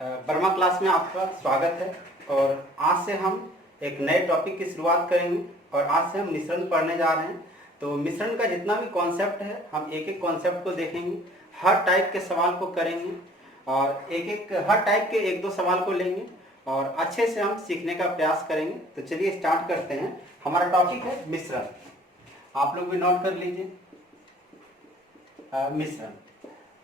Verma class में आपका स्वागत है। और आज से हम एक नए टॉपिक की शुरुआत करेंगे और आज से हम मिश्रण पढ़ने जा रहे हैं। तो मिश्रण का जितना भी कॉन्सेप्ट है हम एक एक कॉन्सेप्ट को देखेंगे, हर टाइप के सवाल को करेंगे और हर टाइप के एक दो सवाल को लेंगे और अच्छे से हम सीखने का प्रयास करेंगे। तो चलिए स्टार्ट करते हैं। हमारा टॉपिक है मिश्रण, आप लोग भी नोट कर लीजिए। मिश्रण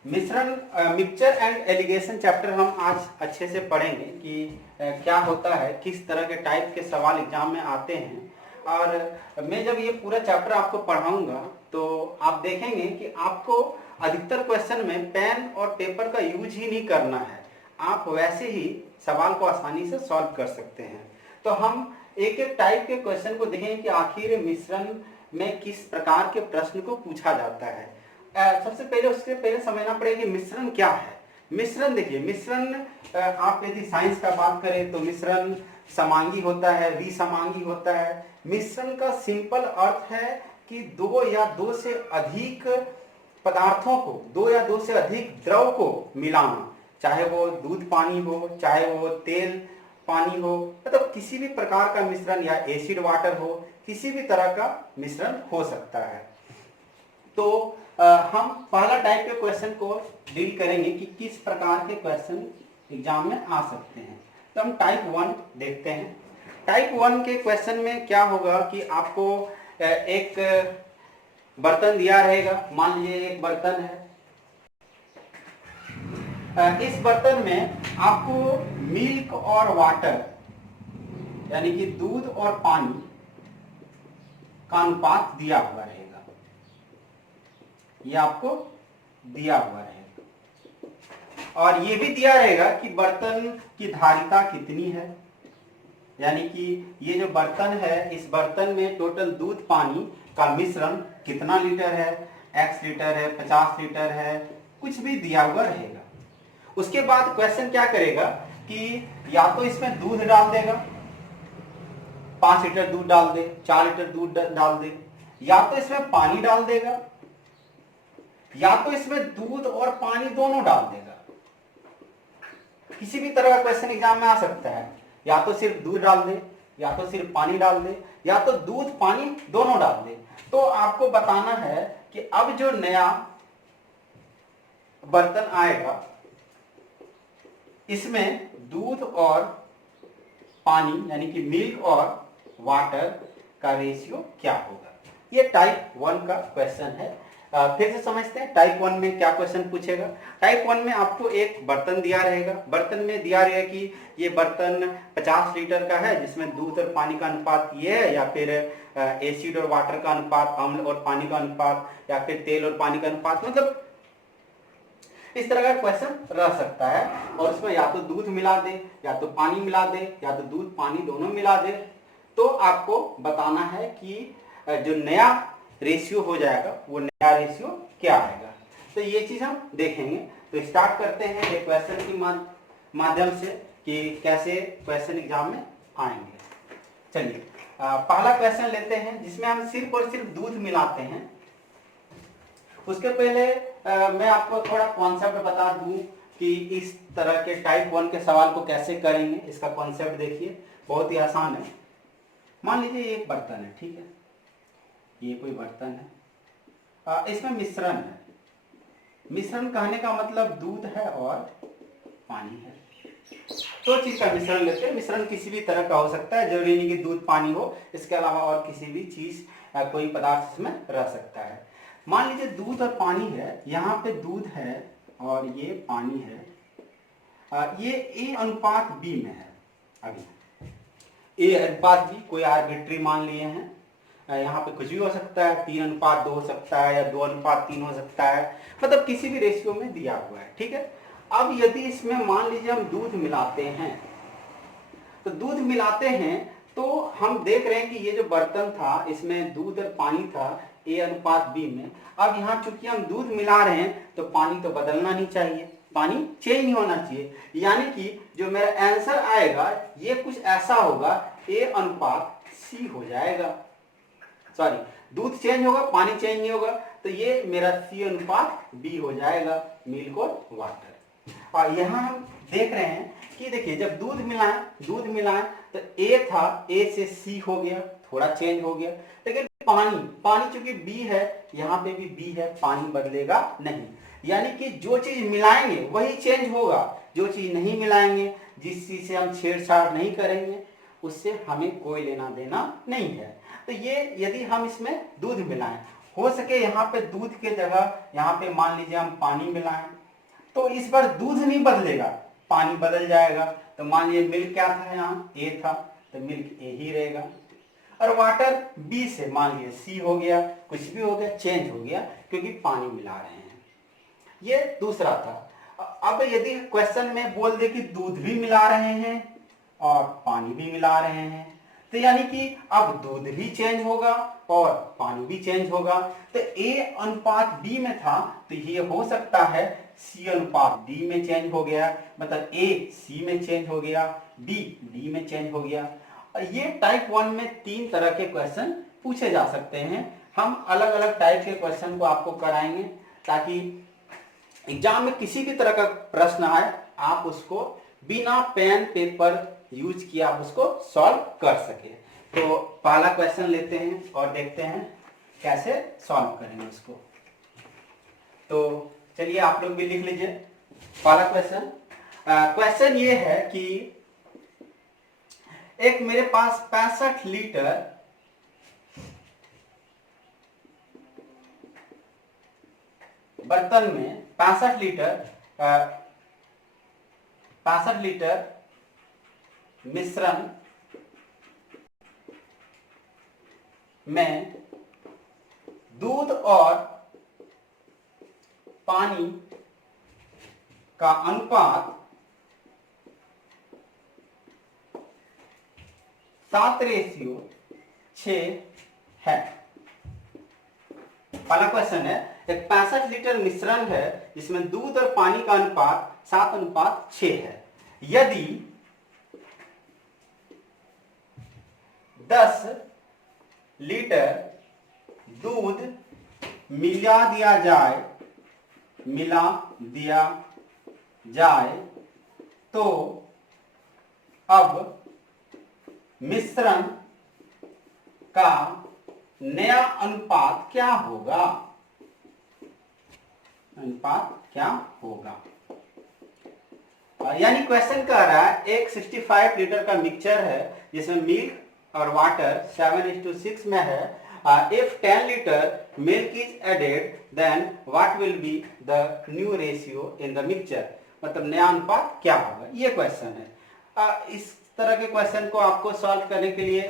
मिक्सचर एंड एलिगेशन चैप्टर हम आज अच्छे से पढ़ेंगे कि क्या होता है, किस तरह के टाइप के सवाल एग्जाम में आते हैं। और मैं जब ये पूरा चैप्टर आपको पढ़ाऊंगा तो आप देखेंगे कि आपको अधिकतर क्वेश्चन में पेन और पेपर का यूज ही नहीं करना है, आप वैसे ही सवाल को आसानी से सॉल्व कर सकते हैं। तो हम एक एक टाइप के क्वेश्चन को देखेंगे कि आखिर मिश्रण में किस प्रकार के प्रश्न को पूछा जाता है। सबसे पहले उससे पहले समझना पड़ेगा कि मिश्रण क्या है। मिश्रण देखिए, मिश्रण आप यदि साइंस का बात करें तो मिश्रण समांगी होता है, विसमांगी होता है। मिश्रण का सिंपल अर्थ है कि दो या दो से अधिक पदार्थों को, दो या दो से अधिक द्रव को मिलाना, चाहे वो दूध पानी हो, चाहे वो तेल पानी हो, मतलब किसी भी प्रकार का मिश्रण, या एसिड वाटर हो, किसी भी तरह का मिश्रण हो सकता है। तो हम पहला टाइप के क्वेश्चन को डील करेंगे कि किस प्रकार के क्वेश्चन एग्जाम में आ सकते हैं। तो हम टाइप 1 देखते हैं। टाइप 1 के क्वेश्चन में क्या होगा कि आपको एक बर्तन दिया रहेगा। मान लीजिए एक बर्तन है, इस बर्तन में आपको मिल्क और वाटर यानी कि दूध और पानी का अनुपात दिया हुआ रहेगा। ये आपको दिया हुआ रहेगा और ये भी दिया रहेगा कि बर्तन की धारिता कितनी है, यानी कि ये जो बर्तन है, इस बर्तन में टोटल दूध पानी का मिश्रण कितना लीटर है, x लीटर है, 50 लीटर है, कुछ भी दिया हुआ रहेगा। उसके बाद क्वेश्चन क्या करेगा कि या तो इसमें दूध डाल देगा, 5 लीटर दूध डाल दे, 4 लीटर दूध डाल दे, या तो इसमें पानी डाल देगा, या तो इसमें दूध और पानी दोनों डाल देगा। किसी भी तरह का क्वेश्चन एग्जाम में आ सकता है, या तो सिर्फ दूध डाल दे, या तो सिर्फ पानी डाल दे, या तो दूध पानी दोनों डाल दे। तो आपको बताना है कि अब जो नया बर्तन आएगा इसमें दूध और पानी यानी कि मिल्क और वाटर का रेशियो क्या होगा। ये टाइप 1 का क्वेश्चन है। फिर से समझते हैं टाइप 1 में क्या क्वेश्चन पूछेगा। टाइप 1 में आपको एक बर्तन दिया रहेगा। बर्तन में दिया रहेगा कि ये बर्तन 50 लीटर का है, जिसमें दूध और पानी का अनुपात ये है, या फिर एसिड और वाटर का अनुपात, अम्ल और पानी का अनुपात, या फिर तेल और पानी का अनुपात, मतलब इस तरह का क्वेश्चन रह सकता है। और उसमें या तो दूध मिला दे, या तो पानी मिला दे, या तो दूध पानी दोनों मिला दे। तो आपको बताना है कि जो नया रेशियो हो जाएगा वो नया रेशियो क्या आएगा। तो ये चीज हम देखेंगे। तो स्टार्ट करते हैं एक क्वेश्चन के माध्यम से कि कैसे क्वेश्चन एग्जाम में आएंगे। चलिए पहला क्वेश्चन लेते हैं जिसमें हम सिर्फ और सिर्फ दूध मिलाते हैं। उसके पहले मैं आपको थोड़ा कॉन्सेप्ट बता दूं कि इस तरह के टाइप 1 के सवाल को कैसे करेंगे। इसका कॉन्सेप्ट देखिए, बहुत ही आसान है। मान लीजिए ये एक बर्तन है, ठीक है, ये कोई बर्तन है, इसमें मिश्रण है। मिश्रण कहने का मतलब दूध है और पानी है। दो चीज का मिश्रण लेते हैं। मिश्रण किसी भी तरह का हो सकता है, जरूरी नहीं कि दूध पानी हो, इसके अलावा और किसी भी चीज कोई पदार्थ इसमें रह सकता है। मान लीजिए दूध और पानी है, यहाँ पे दूध है और ये पानी है। ये ए अनुपात बी में है। अभी ए अनुपात बी कोई आर्बिट्री मान लिए हैं, यहाँ पे कुछ भी हो सकता है, 3 अनुपात 2 हो सकता है, या 2 अनुपात 3 हो सकता है, मतलब किसी भी रेशियो में दिया हुआ है, ठीक है। अब यदि इसमें मान लीजिए हम दूध मिलाते हैं, तो दूध मिलाते हैं तो हम देख रहे हैं कि ये जो बर्तन था इसमें दूध और पानी था ए अनुपात बी में। अब यहाँ चूंकि हम दूध मिला रहे हैं तो पानी तो बदलना नहीं चाहिए, पानी चेंज नहीं होना चाहिए, यानी कि जो मेरा आंसर आएगा ये कुछ ऐसा होगा, ए अनुपात सी हो जाएगा। सॉरी, दूध चेंज होगा, पानी चेंज नहीं होगा, तो ये मेरा सी अनुपात बी हो जाएगा, मिल्क और वाटर। और यहाँ हम देख रहे हैं कि देखिए जब दूध मिलाएं तो ए था, ए से सी हो गया, थोड़ा चेंज हो गया। लेकिन पानी चूंकि बी है, यहाँ पे भी बी है, पानी बदलेगा नहीं। यानी कि जो चीज मिलाएंगे वही चेंज होगा, जो चीज नहीं मिलाएंगे, जिस चीज से हम छेड़छाड़ नहीं करेंगे, उससे हमें कोई लेना देना नहीं है। तो ये यदि हम इसमें दूध मिलाएं, हो सके यहाँ पे दूध के जगह यहाँ पे मान लीजिए हम पानी मिलाएं, तो इस बार दूध नहीं बदलेगा, पानी बदल जाएगा। तो मान लीजिए मिल्क क्या था, यहाँ ए था, तो मिल्क ए ही रहेगा। और वाटर बी से मान लीजिए सी हो गया, कुछ भी हो गया, चेंज हो गया, क्योंकि पानी मिला रहे हैं। ये दूसरा था। अब यदि क्वेश्चन में बोल दे कि दूध भी मिला रहे हैं और पानी भी मिला रहे हैं, तो यानी कि अब दूध भी चेंज होगा और पानी भी चेंज होगा। तो ए अनुपात बी में था, तो ये हो सकता है सी अनुपात डी में चेंज हो गया, मतलब ए सी में चेंज हो गया, बी डी में चेंज हो गया। और ये टाइप 1 में 3 तरह के क्वेश्चन पूछे जा सकते हैं। हम अलग अलग टाइप के क्वेश्चन को आपको कराएंगे, ताकि एग्जाम में किसी भी तरह का प्रश्न आए आप उसको बिना पेन पेपर यूज किए आप उसको सॉल्व कर सके। तो पहला क्वेश्चन लेते हैं और देखते हैं कैसे सॉल्व करेंगे उसको। तो चलिए आप लोग भी लिख लीजिए पहला क्वेश्चन। क्वेश्चन ये है कि एक मेरे पास 65 लीटर बर्तन में 65 लीटर मिश्रण में दूध और पानी का अनुपात 7:6 है। पहला क्वेश्चन है, एक 65 लीटर मिश्रण है जिसमें दूध और पानी का अनुपात 7:6 है। यदि 10 लीटर दूध मिला दिया जाए तो अब मिश्रण का नया अनुपात क्या होगा? यानी क्वेश्चन कह रहा है एक 65 लीटर का मिक्सचर है जिसमें मिल्क और वाटर 7:6 में है। If 10 litre milk is added then what will be the new ratio in the mixture, मतलब नया अनुपात क्या होगा, ये क्वेश्चन है। इस तरह के क्वेश्चन को आपको सॉल्व करने के लिए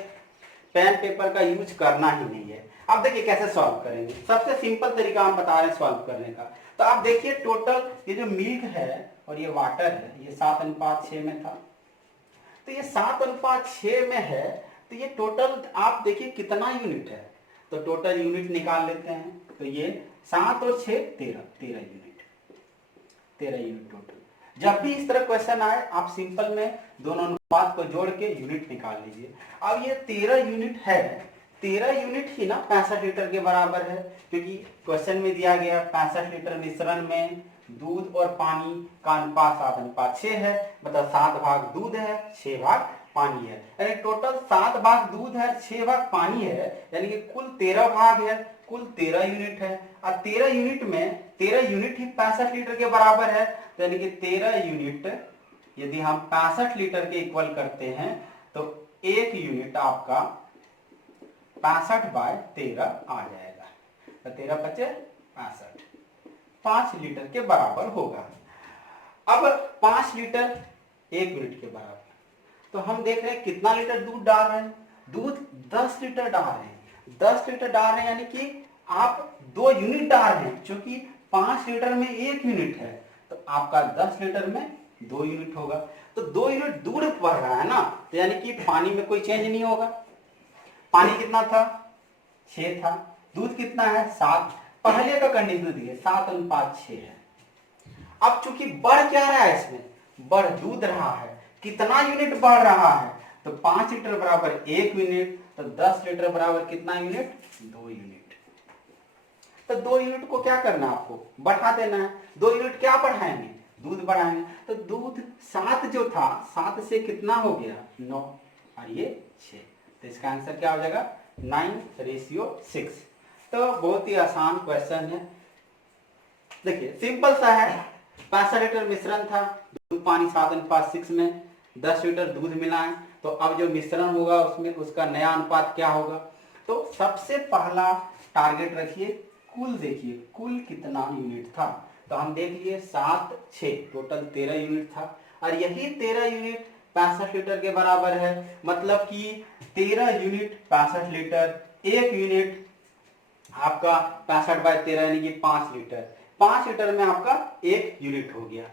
पेन पेपर का यूज करना ही नहीं है। अब देखिए कैसे सॉल्व करेंगे। सबसे सिंपल तरीका हम बता रहे हैं सॉल्व करने का। तो आप देखिए टोटल ये जो मिल्क है और ये वाटर है, ये 7:6 में था, तो ये 7:6 में है, तो ये टोटल आप देखिए कितना यूनिट है। तो टोटल यूनिट निकाल लेते हैं। तो ये 7 और 6 13 यूनिट टोटल। जब भी इस तरह क्वेश्चन आए आप सिंपल में दोनों अनुपात को जोड़ के यूनिट निकाल लीजिए। अब ये 13 यूनिट है, 13 यूनिट ही ना 65 लीटर के बराबर है, क्योंकि क्वेश्चन में दिया गया 65 लीटर मिश्रण में दूध और पानी का अनुपात 7:6 है, मतलब 7 भाग दूध है 6 भाग पानी है। यानी टोटल 7 भाग दूध है 6 भाग पानी है, यानी कि कुल 13 भाग है, कुल 13 यूनिट है। और 13 यूनिट में 13 यूनिट ही 65 लीटर के बराबर है, तो यानी कि 13 यूनिट यदि हम 65 लीटर के इक्वल करते हैं तो एक यूनिट आपका 65/13 आ जाएगा। तो 13×5 = 65, 5 लीटर के बराबर होगा। अब 5 लीटर 1 यूनिट के बराबर, तो हम देख रहे हैं कितना लीटर दूध डाल रहे हैं। दूध 10 लीटर डाल रहे हैं, 10 लीटर डाल रहे हैं, यानी कि आप 2 यूनिट डाल रहे हैं। क्योंकि 5 लीटर में 1 यूनिट है, तो आपका 10 लीटर में 2 यूनिट होगा। तो 2 यूनिट दूध बढ़ रहा है ना, तो यानी कि पानी में कोई चेंज नहीं होगा। पानी कितना था? 6 था। दूध कितना है? 7। पहले का कंडीशन दिए 7:6 है। अब चूंकि बढ़ क्या रहा है, इसमें बढ़ दूध रहा है, कितना यूनिट बढ़ रहा है? तो 5 लीटर बराबर 1 यूनिट, तो 10 लीटर बराबर कितना यूनिट? 2 यूनिट। तो 2 यूनिट को क्या करना है आपको? बढ़ा देना है। 2 यूनिट क्या बढ़ाएंगे? दूध बढ़ाएंगे तो दूध 7 जो था 7 से कितना हो गया 9 और ये 6, तो इसका आंसर क्या हो जाएगा 9:6। तो बहुत ही आसान क्वेश्चन है। देखिए सिंपल सा है, 65 लीटर मिश्रण था, दूध पानी 7:6 में 10 लीटर दूध मिलाएं, तो अब जो मिश्रण होगा उसमें उसका नया अनुपात क्या होगा। तो सबसे पहला टारगेट रखिए, कुल देखिए कुल कितना यूनिट था, तो हम देख लिए 7 6 टोटल 13 यूनिट था, और यही 13 यूनिट 65 लीटर के बराबर है, मतलब कि 13 यूनिट 65 लीटर, एक यूनिट आपका 65/13 यानी कि 5 लीटर, 5 लीटर में आपका एक यूनिट हो गया।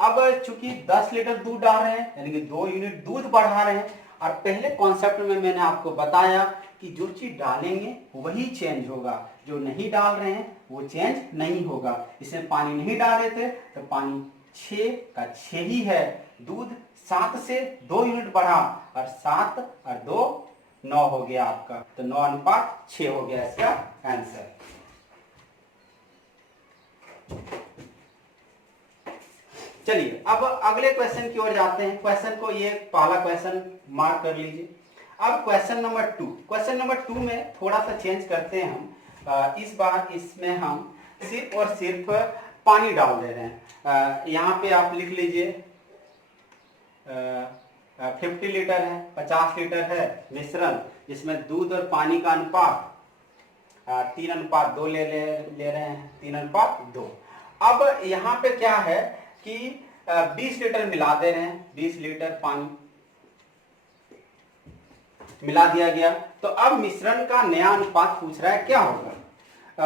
अब चूंकि 10 लीटर दूध डाल रहे हैं यानी कि 2 यूनिट दूध बढ़ा रहे हैं, और पहले कॉन्सेप्ट में मैंने आपको बताया कि जो चीज डालेंगे वही चेंज होगा, जो नहीं डाल रहे हैं वो चेंज नहीं होगा। इसमें पानी नहीं डाले थे तो पानी 6 का 6 ही है, दूध 7 से 2 यूनिट बढ़ा और 7 और 2 9 हो गया आपका, तो 9:6 हो गया इसका आंसर। चलिए अब अगले क्वेश्चन की ओर जाते हैं। क्वेश्चन को ये पहला क्वेश्चन मार्क कर लीजिए। अब क्वेश्चन नंबर 2, क्वेश्चन नंबर 2 में थोड़ा सा चेंज करते हैं हम। इस बार इसमें हम सिर्फ और सिर्फ पानी डाल दे रहे हैं। यहाँ पे आप लिख लीजिए 50 लीटर है, 50 लीटर है मिश्रण, जिसमें दूध और पानी का अनुपात 3:2 ले रहे हैं, 3:2। अब यहाँ पे क्या है कि 20 लीटर मिला दे रहे हैं, 20 लीटर पानी मिला दिया गया, तो अब मिश्रण का नया अनुपात पूछ रहा है क्या होगा।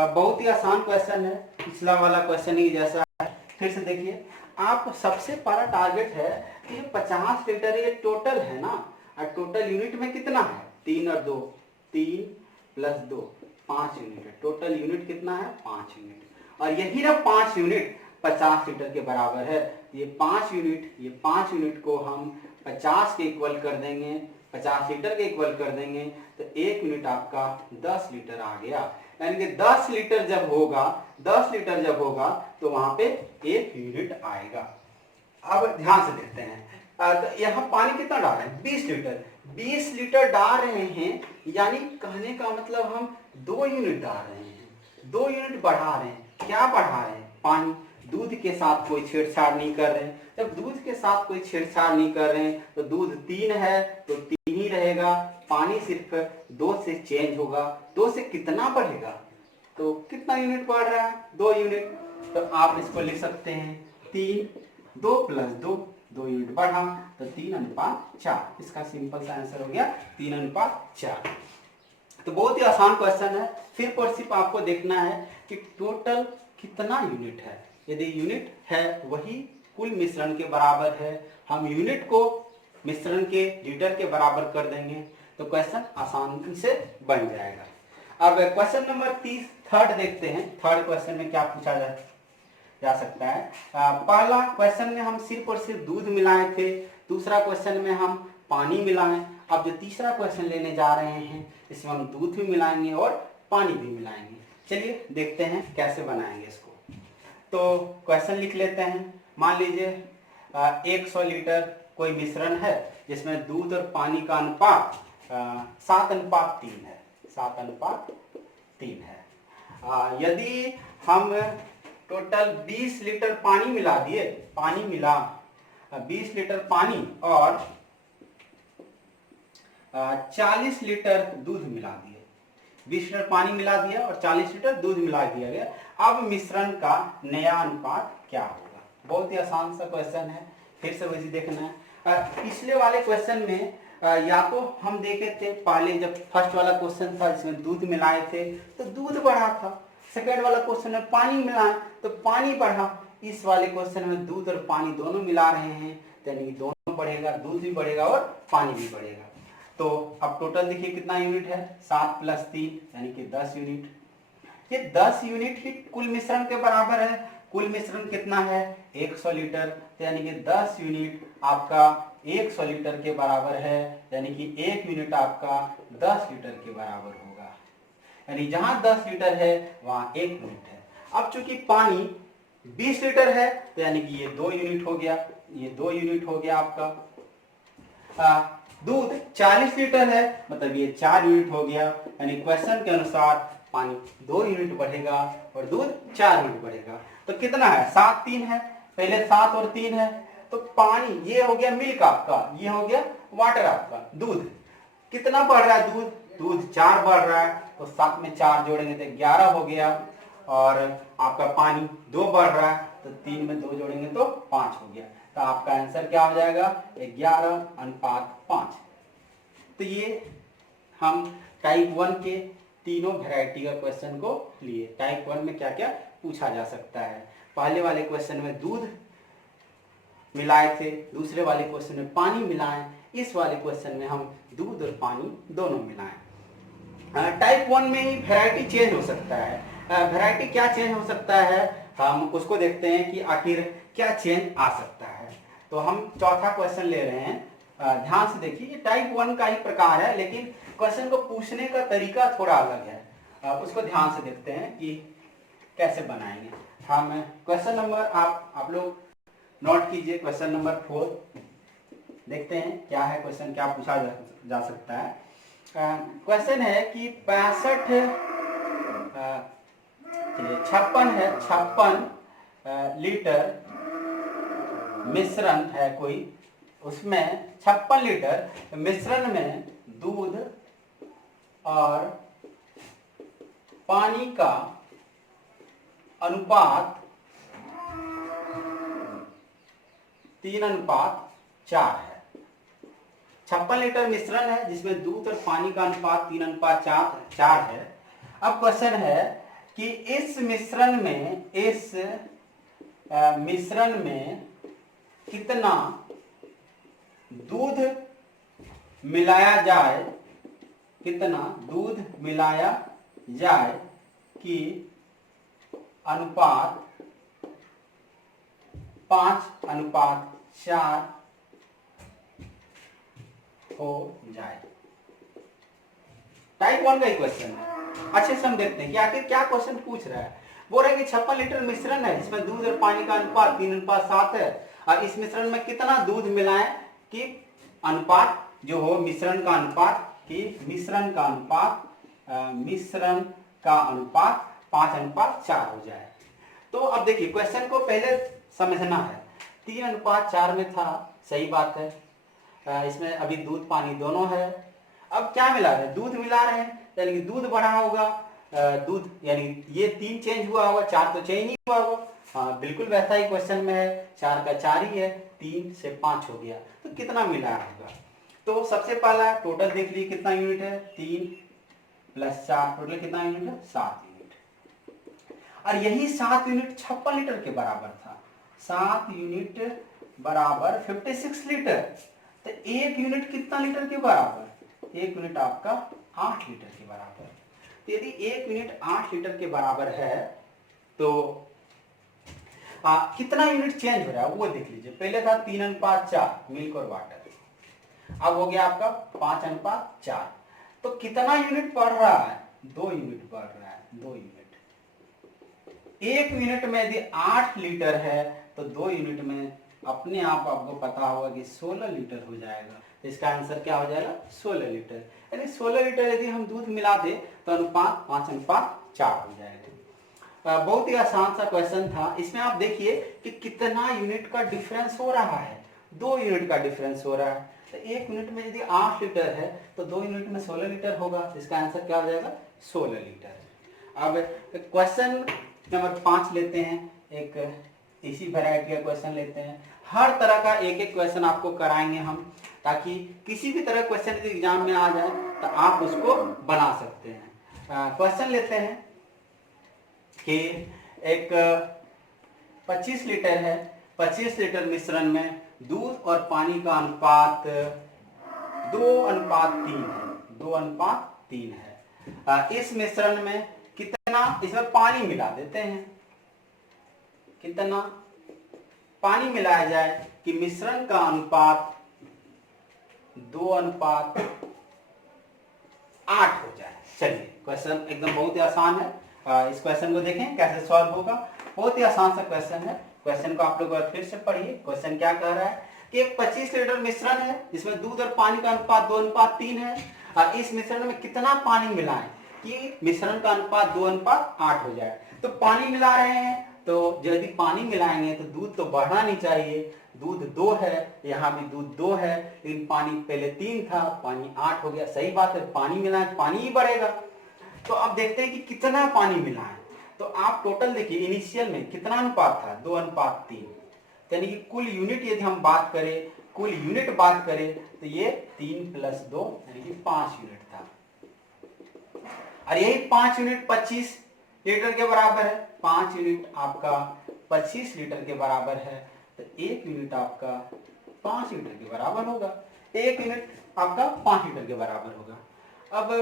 बहुत ही आसान क्वेश्चन है, पिछला वाला क्वेश्चन ही जैसा है। फिर से देखिए, आप सबसे पहला टारगेट है कि 50 लीटर ये टोटल है ना, और टोटल यूनिट में कितना है 3 और 2, 3 + 2 5 यूनिट है, टोटल यूनिट कितना है 5 यूनिट, और यही ना 5 यूनिट 50 लीटर के बराबर है। ये 5 यूनिट को हम 50 के इक्वल कर देंगे, 50 लीटर के इक्वल कर देंगे, तो 1 यूनिट आपका 10 लीटर आ गया। यानी कि 10 लीटर जब होगा तो वहां पे 1 यूनिट आएगा। अब ध्यान से देखते हैं, तो यहाँ पानी कितना डाल रहे हैं 20 लीटर डाल रहे हैं, यानी कहने का मतलब हम 2 यूनिट डाल रहे हैं, 2 यूनिट बढ़ा रहे हैं। क्या बढ़ा रहे हैं पानी, दूध के साथ कोई छेड़छाड़ नहीं कर रहे हैं। जब दूध के साथ कोई छेड़छाड़ नहीं कर रहे हैं तो दूध 3 है तो 3 ही रहेगा, पानी सिर्फ 2 से चेंज होगा, 2 से कितना बढ़ेगा, तो कितना यूनिट बढ़ रहा है 2 यूनिट, तो आप इसको लिख सकते हैं 3, 2 + 2, 2 यूनिट बढ़ा तो 3:4। इसका सिंपल सा आंसर हो गया 3:4। तो बहुत ही आसान क्वेश्चन है। सिर्फ और सिर्फ आपको देखना है कि टोटल कितना यूनिट है, यदि यूनिट है वही कुल मिश्रण के बराबर है, हम यूनिट को मिश्रण के लीटर के बराबर कर देंगे तो क्वेश्चन आसानी से बन जाएगा। अब क्वेश्चन नंबर 30 थर्ड देखते हैं। थर्ड क्वेश्चन में क्या पूछा जा सकता है। पहला क्वेश्चन में हम सिर्फ और सिर्फ दूध मिलाए थे, दूसरा क्वेश्चन में हम पानी मिलाएं। अब जो तीसरा क्वेश्चन लेने जा रहे हैं इसमें हम दूध भी मिलाएंगे और पानी भी मिलाएंगे। चलिए देखते हैं कैसे बनाएंगे इसको। तो क्वेश्चन लिख लेते हैं। मान लीजिए 100 लीटर कोई मिश्रण है जिसमें दूध और पानी का अनुपात 7:3 है, 7:3 है। यदि हम टोटल 20 लीटर पानी मिला दिए, 20 लीटर पानी और 40 लीटर दूध मिला दिए, 20 लीटर पानी मिला दिया और 40 लीटर दूध मिला दिया गया। अब मिश्रण का नया अनुपात क्या होगा। बहुत ही आसान सा क्वेश्चन है, फिर से वैसे देखना है। पिछले वाले क्वेश्चन में या तो हम देखे थे, पहले जब फर्स्ट वाला क्वेश्चन था जिसमें दूध मिलाए थे तो दूध बढ़ा था, सेकेंड वाला क्वेश्चन में पानी मिलाए तो पानी बढ़ा, इस वाले क्वेश्चन में दूध और पानी दोनों मिला रहे हैं यानी दोनों बढ़ेगा, दूध भी बढ़ेगा और पानी भी बढ़ेगा। तो अब टोटल देखिए कितना यूनिट है 7 + 3 यानी कि 10 यूनिट। ये 10 यूनिट ही कुल मिश्रण के बराबर है। कुल मिश्रण कितना है 100 लीटर, तो यानी कि 10 यूनिट आपका 100 लीटर के बराबर है, यानी कि 1 यूनिट आपका 10 लीटर के बराबर होगा। यानी जहां 10 लीटर है वहां 1 यूनिट है। अब चूंकि पानी 20 लीटर है तो यानी कि ये 2 यूनिट हो गया, ये 2 यूनिट हो गया आपका। दूध 40 लीटर है मतलब ये 4 यूनिट हो गया, यानी क्वेश्चन के अनुसार पानी 2 यूनिट बढ़ेगा और दूध 4 यूनिट बढ़ेगा। तो कितना है, 7 3 है, पहले 7 और 3 है, तो पानी ये हो गया मिल्क आपका, ये हो गया वाटर आपका। दूध कितना बढ़ रहा है, दूध 4 बढ़ रहा है, तो 7 में 4 जोड़ेंगे तो 11 हो गया, और आपका पानी 2 बढ़ रहा है तो 3 में 2 जोड़ेंगे तो 5 हो गया। तो आपका आंसर क्या हो जाएगा, 11:5। तो ये हम टाइप 1 के तीनों वैरायटी का क्वेश्चन को लिए। टाइप 1 में क्या क्या पूछा जा सकता है, पहले वाले क्वेश्चन में दूध मिलाए थे, दूसरे वाले क्वेश्चन में पानी मिलाएं, इस वाले क्वेश्चन में हम दूध और पानी दोनों मिलाएं। टाइप 1 में ही वैरायटी चेंज हो सकता है। वैरायटी क्या चेंज हो सकता है, हम उसको देखते हैं कि आखिर क्या चेंज आ सकता है। तो हम चौथा क्वेश्चन ले रहे हैं, ध्यान से देखिए। ये टाइप 1 का ही प्रकार है, लेकिन क्वेश्चन को पूछने का तरीका थोड़ा अलग है। उसको ध्यान से देखते हैं कि कैसे बनाएंगे हम। क्वेश्चन नंबर आप लोग नोट कीजिए, क्वेश्चन नंबर 4 देखते हैं क्या है क्वेश्चन, क्या पूछा जा सकता है। क्वेश्चन है कि 56 लीटर मिश्रण है कोई, उसमें 56 लीटर मिश्रण में दूध और पानी का अनुपात 3:4 है। 56 लीटर मिश्रण है जिसमें दूध और पानी का अनुपात 3:4 है। अब क्वेश्चन है कि इस मिश्रण में कितना दूध मिलाया जाए, कितना दूध मिलाया जाए कि अनुपात 5:4 हो जाए। टाइप 1 का ही क्वेश्चन है। अच्छे से हम देखते हैं कि आखिर क्या क्वेश्चन पूछ रहा है। बोल रहा है कि 56 लीटर मिश्रण है जिसमें दूध और पानी का अनुपात 3:7 है, और इस मिश्रण में कितना दूध मिलाएं कि अनुपात जो हो मिश्रण का अनुपात 5:4 हो जाए। तो अब देखिए क्वेश्चन को पहले समझना है। 3:4 में था, सही बात है। इसमें अभी दूध पानी दोनों है। अब क्या मिला रहे हैं, दूध मिला रहे हैं, यानी कि दूध बढ़ा होगा, दूध यानी ये 3 चेंज हुआ होगा, 4 तो चेंज नहीं हुआ होगा। हाँ बिल्कुल वैसा ही क्वेश्चन में है, 4 का 4 ही है, 3 से 5 हो गया, तो कितना मिला होगा। तो सबसे पहला टोटल देख लीजिए कितना यूनिट है, 3 + 4 टोटल कितना यूनिट है, 7 यूनिट। और यही 7 यूनिट 56 लीटर के बराबर था। 7 यूनिट बराबर 56 लीटर, तो 1 यूनिट कितना लीटर के बराबर, 1 यूनिट आपका 8 लीटर के बराबर। तो यदि 1 यूनिट 8 लीटर के बराबर है तो कितना यूनिट चेंज हो रहा है वो देख लीजिए। पहले था 3:4 मिल्क और वाटर, अब हो गया आपका 5:4। तो कितना यूनिट बढ़ रहा है, 2 यूनिट बढ़ रहा है, 2 यूनिट। 1 यूनिट में यदि 8 लीटर है तो 2 यूनिट में अपने आप आपको पता होगा कि 16 लीटर हो जाएगा। तो इसका आंसर क्या हो जाएगा, 16 लीटर। यानी 16 लीटर यदि हम दूध मिला दे तो अनुपात 5:4 हो जाएगा। बहुत ही आसान सा क्वेश्चन था। इसमें आप देखिए कि कितना यूनिट का डिफरेंस हो रहा है, 2 यूनिट का डिफरेंस हो रहा है। तो 1 यूनिट में यदि 8 लीटर है तो 2 यूनिट में 16 लीटर होगा, इसका आंसर क्या हो जाएगा, 16 लीटर। अब क्वेश्चन नंबर 5 लेते हैं, एक इसी वैरायटी का क्वेश्चन लेते हैं। हर तरह का एक एक क्वेश्चन आपको कराएंगे हम, ताकि किसी भी तरह क्वेश्चन यदि एग्जाम में आ जाए तो आप उसको बना सकते हैं। क्वेश्चन लेते हैं कि एक 25 लीटर है, 25 लीटर मिश्रण में दूध और पानी का अनुपात 2:3 है, 2:3 है। इस मिश्रण में कितना, इसमें पानी मिला देते हैं, कितना पानी मिलाया जाए कि मिश्रण का अनुपात 2:8 हो जाए। चलिए क्वेश्चन एकदम बहुत ही आसान है। इस क्वेश्चन को देखें कैसे सॉल्व होगा। बहुत ही आसान सा क्वेश्चन है। क्वेश्चन को आप लोग फिर से पढ़िए। क्वेश्चन क्या कह रहा है कि एक 25 लीटर मिश्रण है जिसमें दूध और पानी का अनुपात 2:3 है और इस मिश्रण में कितना पानी मिलाएं कि मिश्रण का अनुपात 2:8 हो जाए। तो पानी मिला रहे हैं तो यदि पानी मिलाएंगे तो दूध तो बढ़ना नहीं चाहिए। दूध 2 है, यहाँ भी दूध 2 है, लेकिन पानी पहले 3 था, पानी 8 हो गया। सही बात है, पानी मिलाएं तो पानी ही बढ़ेगा। तो अब देखते हैं कि कितना पानी मिलाएं। तो आप टोटल देखिए, इनिशियल में कितना अनुपात था, 2:3। यानी कि कुल यूनिट यदि हम बात करें, कुल यूनिट बात करें तो ये 3 + 2 यानी कि 5 यूनिट था। और यही 5 यूनिट 25 लीटर के बराबर है। 5 यूनिट आपका 25 लीटर के बराबर है, तो 1 यूनिट आपका 5 लीटर के बराबर होगा। 1 यूनिट आपका 5 लीटर के बराबर होगा। अब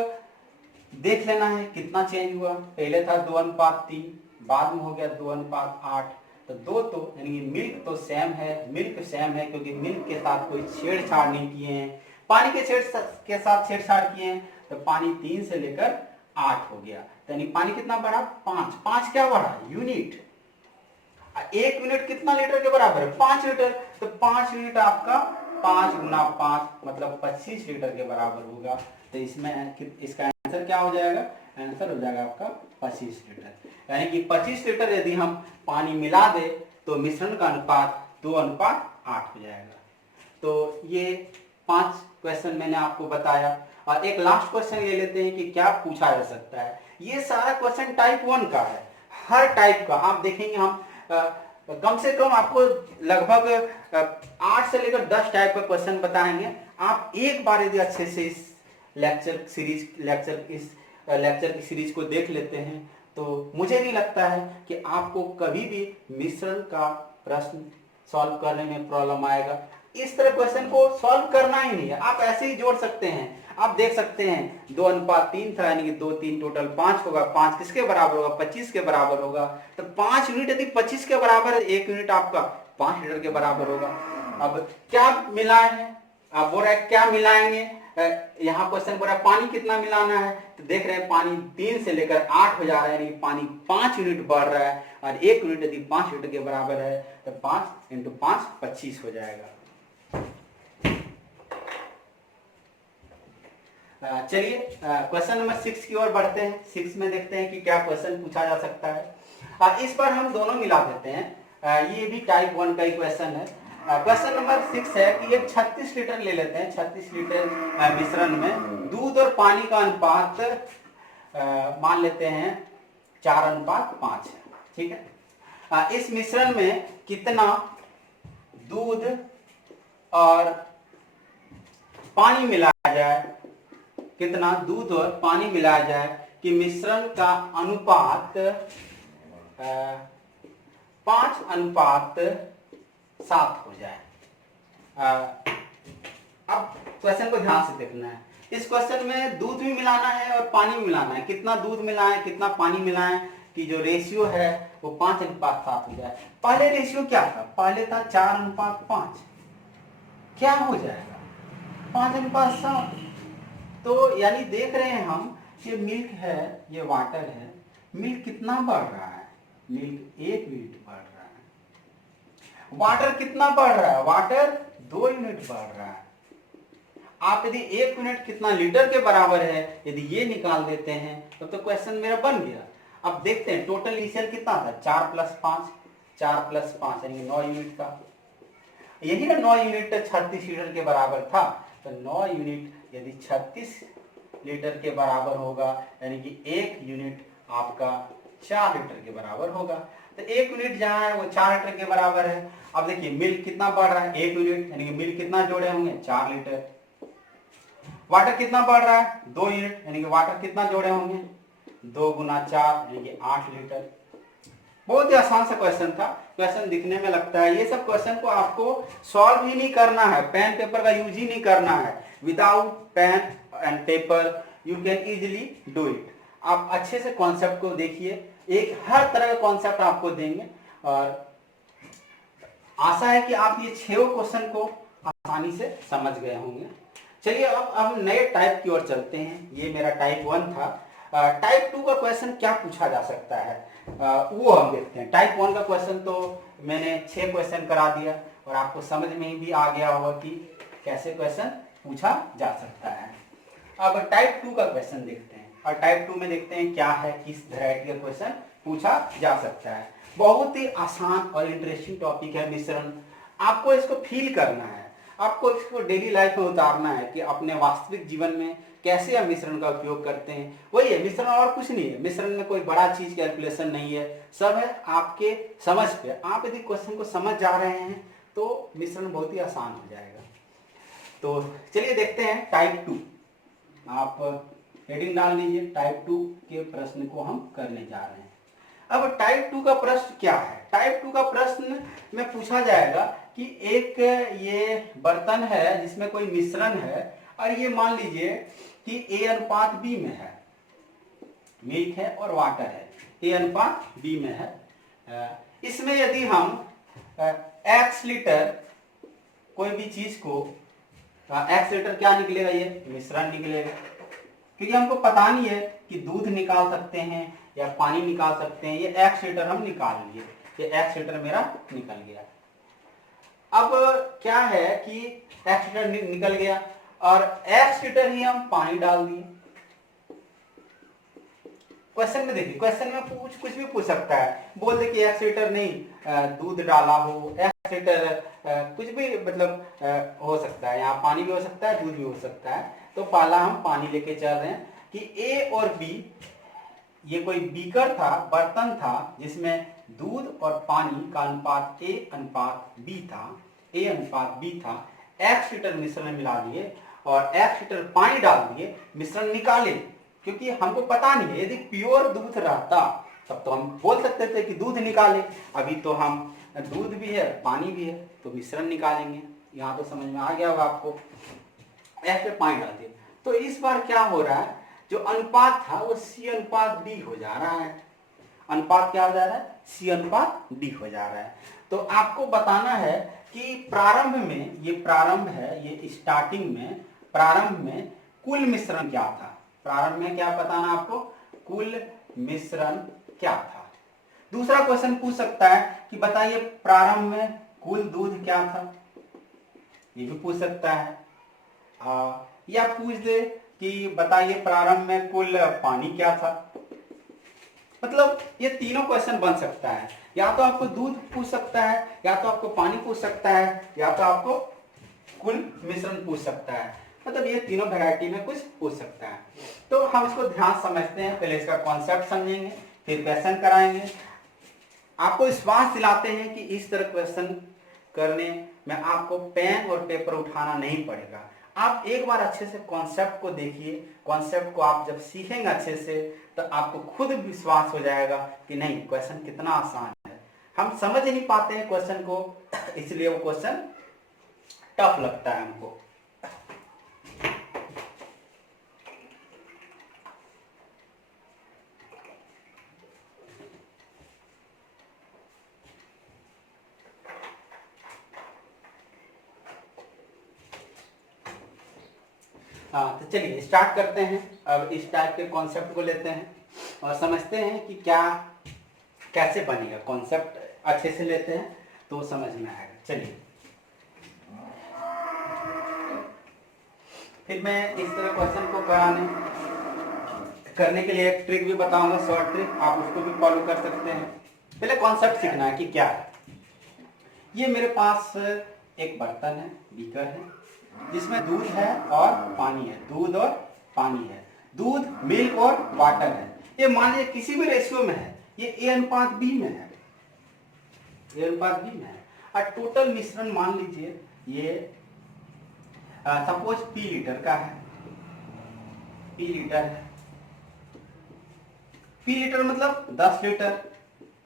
देख लेना है कितना चेंज हुआ। पहले था 2:3, बाद में हो गया 2:8। तो 2 तो यानी कि मिल्क तो सेम है, मिल्क सेम है क्योंकि मिल्क के साथ कोई छेड़छाड़ नहीं किए हैं। पानी के साथ छेड़छाड़ किए हैं, तो पानी 3 से लेकर 8 हो गया। यानी पानी कितना बढ़ा, 5। 5 क्या बढ़ा, यूनिट। 1 यूनिट कितना लीटर के बराबर है, 5 लीटर। तो 5 यूनिट आपका 5 × 5 मतलब 25 लीटर के बराबर होगा। तो इसमें इसका आंसर क्या हो जाएगा, आंसर हो जाएगा आपका 25 लीटर। यानी कि 25 लीटर यदि हम पानी मिला दे तो मिश्रण का अनुपात 2:8 हो जाएगा। तो ये 5 क्वेश्चन मैंने आपको बताया। और एक लास्ट क्वेश्चन ले लेते हैं कि क्या पूछा जा सकता है। ये सारा क्वेश्चन टाइप 1 का है। हर टाइप का आप देखेंगे, हम कम से कम आपको लगभग 8 से लेकर 10 टाइप का क्वेश्चन बताएंगे। आप एक बार यदि अच्छे से इस लेक्चर की सीरीज को देख लेते हैं तो मुझे नहीं लगता है कि आपको कभी भी मिश्रण का प्रश्न सॉल्व करने में प्रॉब्लम आएगा। इस तरह क्वेश्चन को सॉल्व करना ही नहीं है, आप ऐसे ही जोड़ सकते हैं। आप देख सकते हैं 2:3 था, यानी कि 2 3 टोटल 5 होगा। 5 किसके बराबर होगा, 25 के बराबर होगा। तो 5 यूनिट यदि 25 के बराबर है, 1 यूनिट आपका 5 लीटर के बराबर होगा। अब क्या मिलाए हैं, आप बोल रहे हैं क्या मिलाएंगे। यहाँ क्वेश्चन बोल रहा है पानी कितना मिलाना है, तो देख रहे हैं पानी 3 से लेकर 8 हो जा रहा है, यानी पानी 5 यूनिट बढ़ रहा है। और 1 यूनिट यदि 5 लीटर के बराबर है तो 5 × 5 25 हो जाएगा। चलिए क्वेश्चन नंबर 6 की ओर बढ़ते हैं। 6 में देखते हैं कि क्या क्वेश्चन पूछा जा सकता है। इस बार हम दोनों मिला देते हैं। ये भी टाइप 1 का ही क्वेश्चन है। क्वेश्चन नंबर 6 है कि एक 36 लीटर ले लेते हैं। 36 लीटर मिश्रण में दूध और पानी का अनुपात मान लेते हैं 4:5 है। ठीक है। इस मिश्रण में कितना दूध और पानी मिलाया जाए, कितना दूध और पानी मिलाया जाए कि मिश्रण का अनुपात 5:7 हो जाए। अब क्वेश्चन को ध्यान से देखना है। इस क्वेश्चन में दूध भी मिलाना है और पानी भी मिलाना है। कितना दूध मिलाएं, कितना पानी मिलाएं कि जो रेशियो है वो 5:7 हो जाए। पहले रेशियो क्या था, पहले था 4:5। क्या हो जाएगा, 5:7। तो यानी देख रहे हैं हम, ये मिल्क है, ये वाटर है। मिल्क कितना बढ़ रहा है, मिल्क 1 यूनिट बढ़ रहा है। वाटर कितना बढ़ रहा है, वाटर 2 यूनिट बढ़ रहा है। आप यदि 1 यूनिट कितना लीटर के बराबर है, यदि ये निकाल देते हैं तो क्वेश्चन मेरा बन गया। अब देखते हैं टोटल इनिशियल कितना था, 4 + 5, 4 + 5 यानी 9 यूनिट का। यही ना 9 यूनिट 36 लीटर के बराबर था। तो 9 यूनिट यदि 36 लीटर के बराबर होगा, यानी कि 1 यूनिट आपका 4 लीटर के बराबर होगा। तो 1 यूनिट जहां है वो 4 लीटर के बराबर है। अब देखिए मिल्क कितना बढ़ रहा है, 1 यूनिट, यानी कि मिल्क कितना जोड़े होंगे, 4 लीटर। वाटर कितना बढ़ रहा है, 2 यूनिट, यानी कि वाटर कितना जोड़े होंगे, 2 × 4 यानी कि 8 लीटर। बहुत ही आसान सा क्वेश्चन था। क्वेश्चन दिखने में लगता है, ये सब क्वेश्चन को आपको सॉल्व ही नहीं करना है, पेन पेपर का यूज ही नहीं करना है। Without pen and paper you can easily do it. आप अच्छे से कॉन्सेप्ट को देखिए, एक हर तरह का कॉन्सेप्ट आपको देंगे और आशा है कि आप ये 6 क्वेश्चन को आसानी से समझ गए होंगे। चलिए अब हम नए टाइप की ओर चलते हैं। ये मेरा टाइप 1 था। टाइप 2 का क्वेश्चन क्या पूछा जा सकता है। वो हम देखते हैं। टाइप 1 का क्वेश्चन तो मैंने 6 क्वेश्चन करा दिया और आपको समझ में ही भी आ गया होगा कि कैसे क्वेश्चन पूछा जा सकता है। अब टाइप 2 का क्वेश्चन देखते हैं और टाइप 2 में देखते हैं क्या है, किस वैरायटी का क्वेश्चन पूछा जा सकता है। बहुत ही आसान और इंटरेस्टिंग टॉपिक है मिश्रण। आपको इसको फील करना है, आपको इसको डेली लाइफ में उतारना है कि अपने वास्तविक जीवन में कैसे हम मिश्रण का उपयोग करते हैं। वही है मिश्रण, और कुछ नहीं है। मिश्रण में कोई बड़ा चीज कैलकुलेशन नहीं है, सब है आपके समझ पे। आप यदि क्वेश्चन को समझ जा रहे हैं तो मिश्रण बहुत ही आसान हो जाएगा। तो चलिए देखते हैं टाइप 2। आप हेडिंग डाल लीजिए, टाइप 2 के प्रश्न को हम करने जा रहे हैं। अब टाइप 2 का प्रश्न क्या है? टाइप 2 का प्रश्न में पूछा जाएगा कि एक ये बर्तन है जिसमें कोई मिश्रण है और ये मान लीजिए कि A अनुपात B में है, मिल्क है और वाटर है, A अनुपात B में है। इसमें यदि हम x लीटर कोई भी चीज को, x लीटर क्या निकलेगा? ये मिश्रण निकलेगा, क्योंकि हमको पता नहीं है कि दूध निकाल सकते हैं या पानी निकाल सकते हैं। ये x लीटर हम निकाल लिए, ये x लीटर मेरा निकल गया। अब क्या है कि x लीटर निकल गया और x लीटर ही हम पानी डाल दिए। क्वेश्चन में देखिए, क्वेश्चन में कुछ भी पूछ सकता है, बोल दे कि x लीटर नहीं दूध डाला हो, x लीटर कुछ भी मतलब हो सकता है। यहाँ पानी भी हो सकता है, दूध भी हो सकता है। तो पहला हम पानी लेके चल रहे हैं कि A और B, ये कोई बीकर था, बर्तन था जिसमें दूध और पानी का अनुपात A अनुपात B था, A अनुपात B था। x लीटर मिश्रण मिला दिए और x लीटर पानी डाल दिए, मिश्रण निकाले। क्योंकि हमको पता नहीं है, यदि प्योर दूध रहता तब तो हम बोल सकते थे कि दूध निकाले। अभी तो हम दूध भी है पानी भी है तो मिश्रण निकालेंगे। यहाँ तो समझ में आ गया होगा आपको। x पे पानी डाल दिए, तो इस बार क्या हो रहा है, जो अनुपात था वो C अनुपात D हो जा रहा है। अनुपात क्या हो जा रहा है? C अनुपात D हो जा रहा है। तो आपको बताना है कि प्रारंभ में, ये प्रारंभ है, ये स्टार्टिंग में, प्रारंभ में कुल मिश्रण क्या था। प्रारंभ में क्या बताना आपको? कुल मिश्रण क्या था। दूसरा क्वेश्चन पूछ सकता है कि बताइए प्रारंभ में कुल दूध क्या था, ये भी पूछ सकता है। या पूछ दे कि बताइए प्रारंभ में कुल पानी क्या था। मतलब ये तीनों क्वेश्चन बन सकता है। या तो आपको दूध पूछ सकता है, या तो आपको पानी पूछ सकता है, या तो आपको कुल मिश्रण पूछ सकता है। मतलब ये तीनों वैरायटी में कुछ पूछ सकता है। तो हम इसको ध्यान समझते हैं, पहले इसका कॉन्सेप्ट समझेंगे, फिर क्वेश्चन कराएंगे। आपको विश्वास दिलाते हैं कि इस तरह क्वेश्चन करने में आपको पेन और पेपर उठाना नहीं पड़ेगा। आप एक बार अच्छे से कॉन्सेप्ट को देखिए, कॉन्सेप्ट को आप जब सीखेंगे अच्छे से तो आपको खुद विश्वास हो जाएगा कि नहीं क्वेश्चन कितना आसान है। हम समझ नहीं पाते हैं क्वेश्चन को, इसलिए वो क्वेश्चन टफ लगता है हमको। हाँ, तो चलिए स्टार्ट करते हैं। अब इस टाइप के कॉन्सेप्ट को लेते हैं और समझते हैं कि क्या कैसे बनेगा। कॉन्सेप्ट अच्छे से लेते हैं तो समझ में आएगा। चलिए, फिर मैं इस तरह क्वेश्चन को करने के लिए एक ट्रिक भी बताऊंगा, शॉर्ट ट्रिक, आप उसको भी फॉलो कर सकते हैं। पहले कॉन्सेप्ट सीखना है कि क्या है। ये मेरे पास एक बर्तन है, बीकर है, जिसमें दूध है और पानी है, दूध और पानी है, दूध मिल्क और वाटर है। ये मान लीजिए किसी भी रेशियो में है, ये A अनुपात B में है, A अनुपात B में है। और टोटल मिश्रण मान लीजिए ये सपोज P लीटर का है, P लीटर है, P लीटर मतलब 10 लीटर,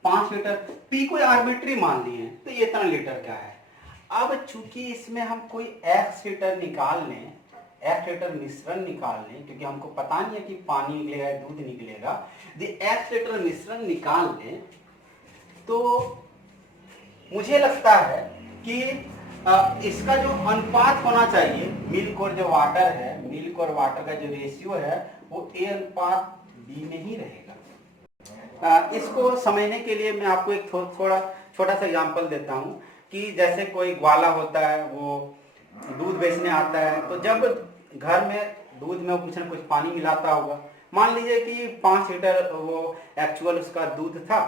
5 लीटर, P कोई आर्बिट्री मान लिए हैं तो ये इतना लीटर का है। अब चूंकि इसमें हम कोई x लीटर निकाल लें, x लीटर मिश्रण निकाल लें, क्योंकि हमको पता नहीं है कि पानी निकलेगा या दूध निकलेगा, यदि x लीटर मिश्रण निकाल लें तो मुझे लगता है कि इसका जो अनुपात होना चाहिए, मिल्क और जो वाटर है, मिल्क और वाटर का जो रेशियो है वो A अनुपात B में ही रहेगा। इसको समझने के लिए मैं आपको एक थोड़ा छोटा सा एग्जांपल देता हूँ कि जैसे कोई ग्वाला होता है, वो दूध बेचने आता है, तो जब घर में दूध में वो कुछ ना कुछ पानी मिलाता होगा। मान लीजिए कि 5 लीटर वो एक्चुअल उसका दूध था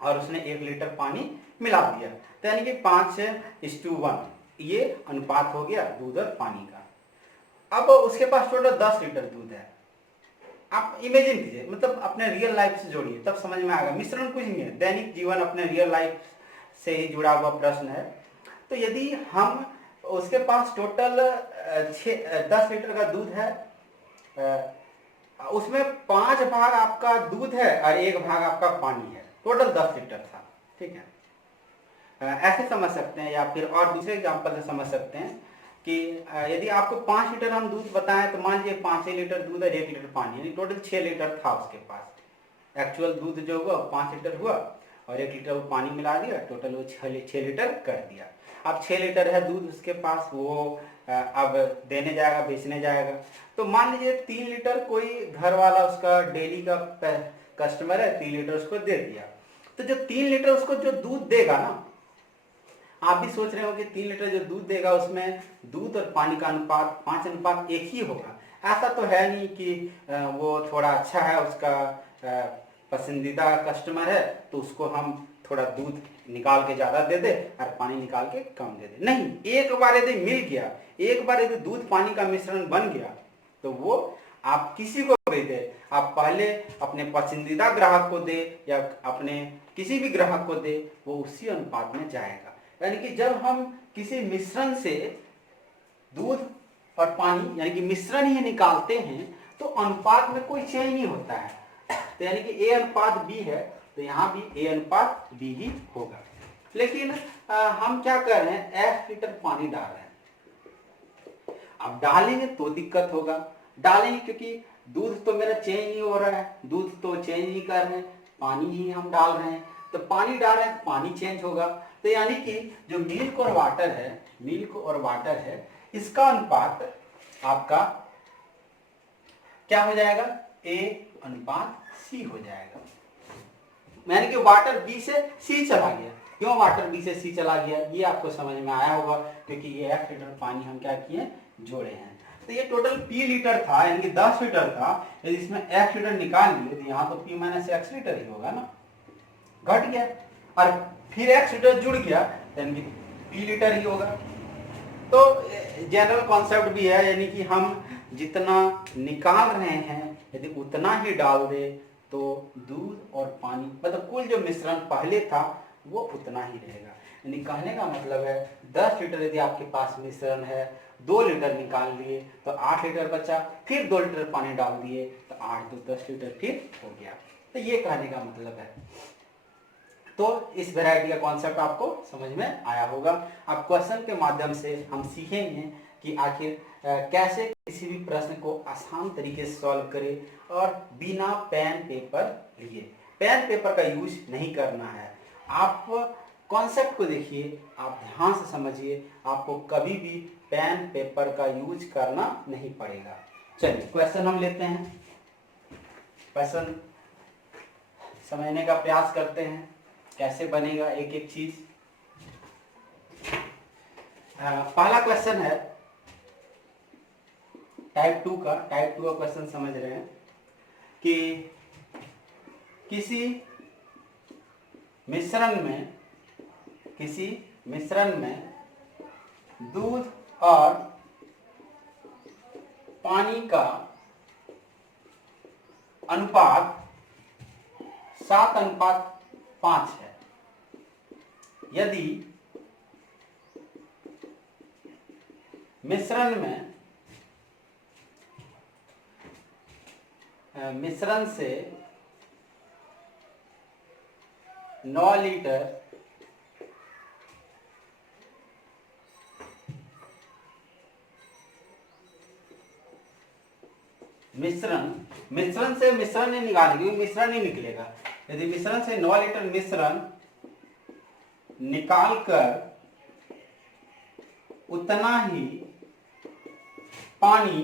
और उसने 1 लीटर पानी मिला दिया, तो यानी कि 5:1 ये अनुपात हो गया दूध और पानी का। अब उसके पास टोटल 10 लीटर दूध है। आप इमेजिन कीजिए, मतलब अपने रियल लाइफ से जोड़िए, तब समझ में आएगा। मिश्रण कुछ नहीं है, दैनिक जीवन अपने रियल लाइफ से ही जुड़ा हुआ प्रश्न है। तो यदि हम उसके पास टोटल 10 लीटर का दूध है, उसमें 5 भाग आपका दूध है और 1 भाग आपका पानी है, टोटल 10 लीटर था। ठीक है, ऐसे समझ सकते हैं, या फिर और दूसरे एग्जाम्पल से समझ सकते हैं कि यदि आपको 5 लीटर हम दूध बताएं, तो मान लीजिए 5 लीटर दूध और 1 लीटर पानी, यानी टोटल 6 लीटर था उसके पास। एक्चुअल दूध जो हुआ 5 लीटर हुआ और 1 लीटर वो पानी मिला दिया, टोटल वो 6 लीटर कर दिया। अब 6 लीटर है दूध उसके पास, वो अब देने जाएगा, बेचने जाएगा। तो मान लीजिए 3 लीटर कोई घर वाला उसका डेली का कस्टमर है, 3 लीटर उसको दे दिया। तो जो 3 लीटर उसको जो दूध देगा ना, आप भी सोच रहे हो कि 3 लीटर जो दूध देगा उसमें दूध और पानी का अनुपात 5:1 ही होगा। ऐसा तो है नहीं कि वो थोड़ा अच्छा है, उसका पसंदीदा कस्टमर है, तो उसको हम थोड़ा दूध निकाल के ज़्यादा दे दे और पानी निकाल के कम दे दे। नहीं, एक बार यदि मिल गया, एक बार यदि दूध पानी का मिश्रण बन गया, तो वो आप किसी को भी दे, आप पहले अपने पसंदीदा ग्राहक को दे या अपने किसी भी ग्राहक को दे, वो उसी अनुपात में जाएगा। यानी कि जब हम किसी मिश्रण से दूध और पानी यानी कि मिश्रण ही निकालते हैं, तो अनुपात में कोई चेंज नहीं होता है। तो यानी कि A अनुपात B है, तो यहाँ भी A अनुपात B ही होगा। लेकिन हम क्या कर रहे हैं, 1 लीटर पानी डाल रहे हैं। अब डालेंगे तो दिक्कत होगा, डालेंगे क्योंकि दूध तो मेरा चेंज नहीं हो रहा है, दूध तो चेंज नहीं कर रहे हैं, पानी ही हम डाल रहे हैं। तो पानी डाल रहे हैं, पानी चेंज होगा। तो यानी कि जो मिल्क और वाटर है, मिल्क और वाटर है, इसका अनुपात आपका क्या हो जाएगा, A अनुपात C हो जाएगा। यानी कि वाटर B से C चला गया। क्यों वाटर B से C चला गया, ये आपको समझ में आया होगा, क्योंकि ये 1 लीटर पानी हम क्या किए, जोड़े हैं। तो ये टोटल P लीटर था, यानी कि 10 लीटर था। यदि इसमें 1 लीटर निकाल लिए, तो यहाँ तो P माइनस X लीटर ही होगा ना, घट गया, और फिर X लीटर जुड़ गया, यानी कि P लीटर ही होगा। तो जनरल कॉन्सेप्ट भी है, यानी कि हम जितना निकाल रहे हैं यदि उतना ही डाल दे, तो दूध और पानी मतलब कुल जो मिश्रण पहले था वो उतना ही रहेगा। यानी कहने का मतलब है 10 लीटर यदि आपके पास मिश्रण है, 2 लीटर निकाल लिए तो 8 लीटर बचा, फिर 2 लीटर पानी डाल दिए तो 8 2 10 लीटर फिर हो गया। तो ये कहने का मतलब है। तो इस वैरायटी का कॉन्सेप्ट आपको समझ में आया होगा। अब क्वेश्चन के माध्यम से हम सीखेंगे कि आखिर कैसे किसी भी प्रश्न को आसान तरीके से सॉल्व करें और बिना पेन पेपर लिए। पेन पेपर का यूज नहीं करना है। आप कॉन्सेप्ट को देखिए, आप ध्यान से समझिए, आपको कभी भी पेन पेपर का यूज करना नहीं पड़ेगा। चलिए क्वेश्चन हम लेते हैं, क्वेश्चन समझने का प्रयास करते हैं कैसे बनेगा एक एक चीज। पहला क्वेश्चन है टाइप 2 का। टाइप 2 का क्वेश्चन समझ रहे हैं कि किसी मिश्रण में दूध और पानी का अनुपात 7:5 है। यदि मिश्रण से 9 लीटर मिश्रण से मिश्रण नहीं निकालेंगे क्योंकि मिश्रण नहीं निकलेगा। यदि मिश्रण से 9 लीटर मिश्रण निकालकर उतना ही पानी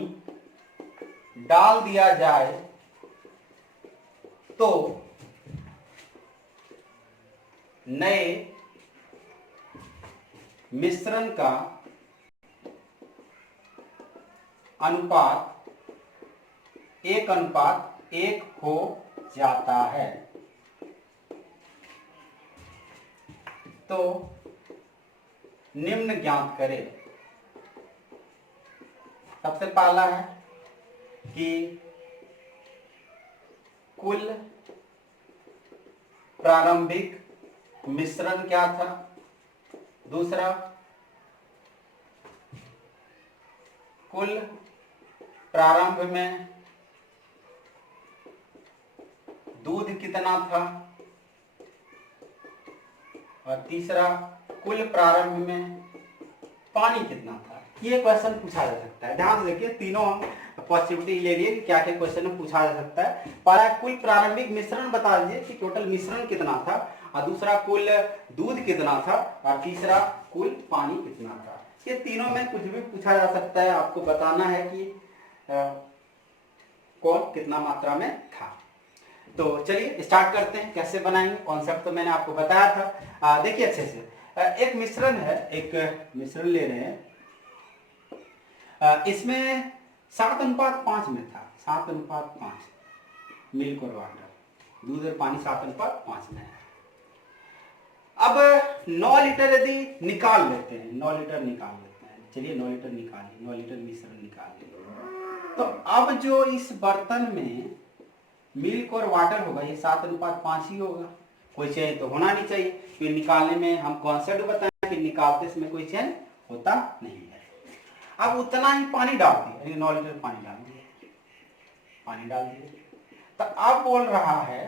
डाल दिया जाए तो नए मिश्रण का अनुपात 1:1 हो जाता है। तो निम्न ज्ञात करें। सबसे पहला है कि कुल प्रारंभिक मिश्रण क्या था। दूसरा, कुल प्रारंभ में दूध कितना था। और तीसरा, कुल प्रारंभ में पानी कितना था। ये क्वेश्चन पूछा जा सकता है। ध्यान से देखिए, तीनों पॉसिबिलिटी ले लिए क्या क्या क्वेश्चन में पूछा जा सकता है। पहला, कुल प्रारंभिक मिश्रण बता दीजिए कि टोटल मिश्रण कितना था। और दूसरा, कुल दूध कितना था। और तीसरा, कुल पानी कितना था। ये तीनों में कुछ भी पूछा जा सकता है। आपको बताना है कि कौन कितना मात्रा में था। तो चलिए स्टार्ट करते हैं, कैसे बनाएंगे। कॉन्सेप्ट तो मैंने आपको बताया था। देखिए अच्छे से, एक मिश्रण है, एक मिश्रण ले रहे हैं। इसमें 7:5 में था। 7:5 मिल्क और वाटर, दूध और पानी 7:5 में है। अब 9 लीटर यदि निकाल लेते हैं, 9 लीटर निकाल लेते हैं। चलिए 9 लीटर निकालिए, 9 लीटर मिश्रण निकालिए। तो अब जो इस बर्तन में मिल्क और वाटर होगा, ये 7:5 ही होगा। कोई चेंज तो होना नहीं चाहिए। फिर निकालने में हम कॉन्सेप्ट बताएं कि निकालते इसमें कोई चेंज होता नहीं है। अब उतना ही पानी डाल दिए, 9 लीटर पानी डाल दिए, पानी डाल दिए। तो अब बोल रहा है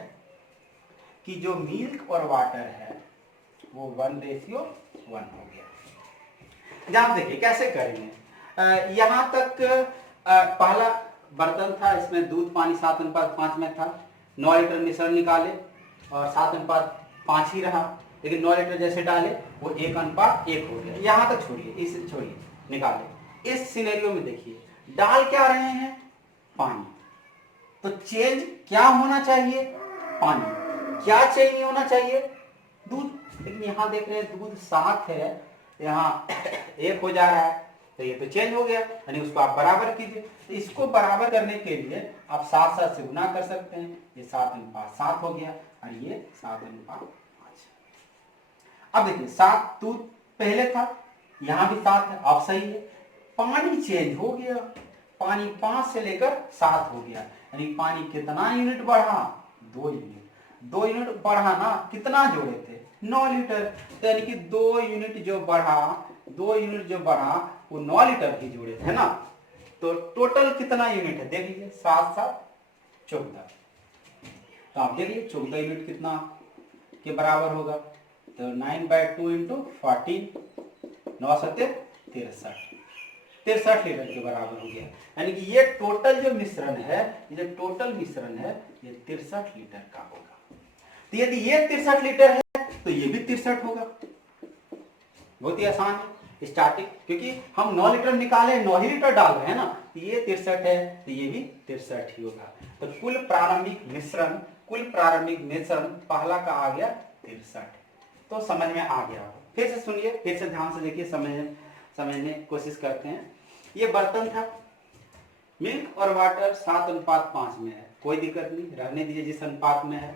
कि जो मिल्क और वाटर है वो 1:1 हो गया। ध्यान देखिए कैसे करेंगे। यहां तक पहला बर्तन था, इसमें दूध पानी 7:5 में था। 9 लीटर मिश्रण निकाले और 7:5 ही रहा। लेकिन 9 लीटर जैसे डाले वो 1:1 हो गया। यहां तक छोड़िए, इसे छोड़िए, निकाले। इस सिनेरियो में देखिए, डाल क्या रहे हैं, पानी। तो चेंज क्या होना चाहिए, पानी। क्या चेंज नहीं होना चाहिए, दूध। लेकिन यहां देख रहे हैं दूध 7 है, यहाँ 1 हो जा रहा है। तो ये तो चेंज हो गया, यानी उसको आप बराबर कीजिए। तो इसको बराबर करने के लिए आप 7 से गुना कर सकते हैं। ये 7:7 हो गया और ये 7:5। अब देखिए 7 दूध पहले था, यहां भी 7 है, अब सही है। पानी चेंज हो गया, पानी 5 से लेकर 7 हो गया। यानी पानी कितना यूनिट बढ़ा, 2 यूनिट। 2 यूनिट बढ़ा ना, कितना जोड़े थे, 9 लीटर। तो यानी कि 2 यूनिट जो बढ़ा, 2 यूनिट जो बढ़ा वो 9 लीटर ही जोड़े थे ना। तो टोटल कितना यूनिट है, देख लीजिए, 7 7 14। तो आप देखिए 14 यूनिट कितना के बराबर होगा। तो 9/2 इंटू 14, 9 7 63 लीटर के बराबर हो गया। यानी कि ये टोटल जो मिश्रण है, ये जो टोटल मिश्रण है, ये 63 लीटर का होगा। तो यदि ये 63 लीटर है तो ये भी 63 होगा। बहुत ही आसान है स्टार्टिंग, क्योंकि हम 9 लीटर निकाले, 9 ही लीटर डाल रहे हैं ना। तो ये 63 है तो ये भी 63 ही होगा। तो कुल प्रारंभिक मिश्रण, कुल प्रारंभिक मिश्रण पहला का आ गया 63। तो समझ में आ गया। फिर से सुनिए, फिर से ध्यान से देखिए, समझने की कोशिश करते हैं। ये बर्तन था, मिल्क और वाटर 7:5 में है, कोई दिक्कत नहीं, रहने दीजिए जिस अनुपात में है।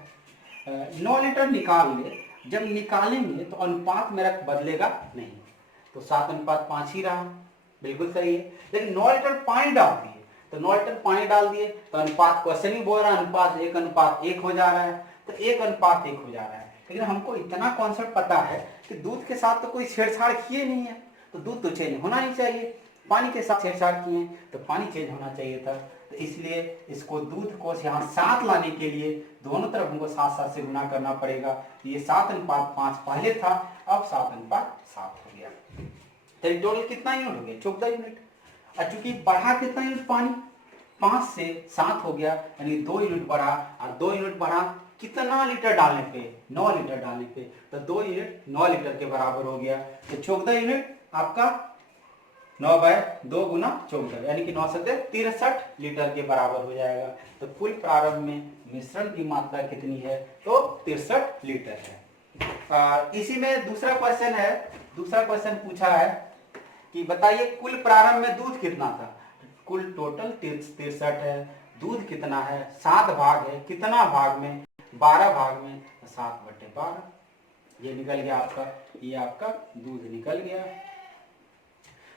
9 लीटर निकाल ले, जब निकालेंगे तो अनुपात मेरा बदलेगा नहीं। तो 7:5 ही रहा, बिल्कुल सही है। लेकिन 9 लीटर पानी डाल दिए, तो 9 लीटर पानी डाल दिए तो अनुपात क्वेश्चन ही बोल रहा है, अनुपात 1:1 हो जा रहा है। तो 1:1 हो जा रहा है। लेकिन हमको इतना कॉन्सेप्ट पता है कि दूध के साथ तो कोई छेड़छाड़ किए नहीं है, तो दूध तो चेंज होना नहीं चाहिए। पानी के साथ छेड़छाड़ किए तो पानी चेंज होना चाहिए था। तो इसलिए इसको दूध को यहाँ 7 लाने के लिए दोनों तरफ हमको 7 से गुना करना पड़ेगा। ये 7:5 पहले था, अब 7:7 हो गया। तो टोटल कितना यूनिट हो गया, 14 यूनिट। और चूंकि बढ़ा कितना यूनिट, पानी 5 से 7 हो गया, यानी 2 यूनिट बढ़ा। और 2 यूनिट बढ़ा कितना लीटर डालने पे, 9 लीटर डालने पे। तो 2 यूनिट 9 लीटर के बराबर हो गया। तो 14 यूनिट आपका 9/2 गुना 14, यानी कि 9 7 63 लीटर के बराबर हो जाएगा। तो कुल प्रारंभ में मिश्रण की मात्रा कितनी है, तो 63 लीटर है। इसी में दूसरा क्वेश्चन है, दूसरा क्वेश्चन पूछा है कि बताइए कुल प्रारंभ में दूध कितना था। कुल टोटल 63 है, दूध कितना है, 7 भाग है, कितना भाग में, 12 भाग में, 7/12 ये निकल गया आपका, ये आपका दूध निकल गया।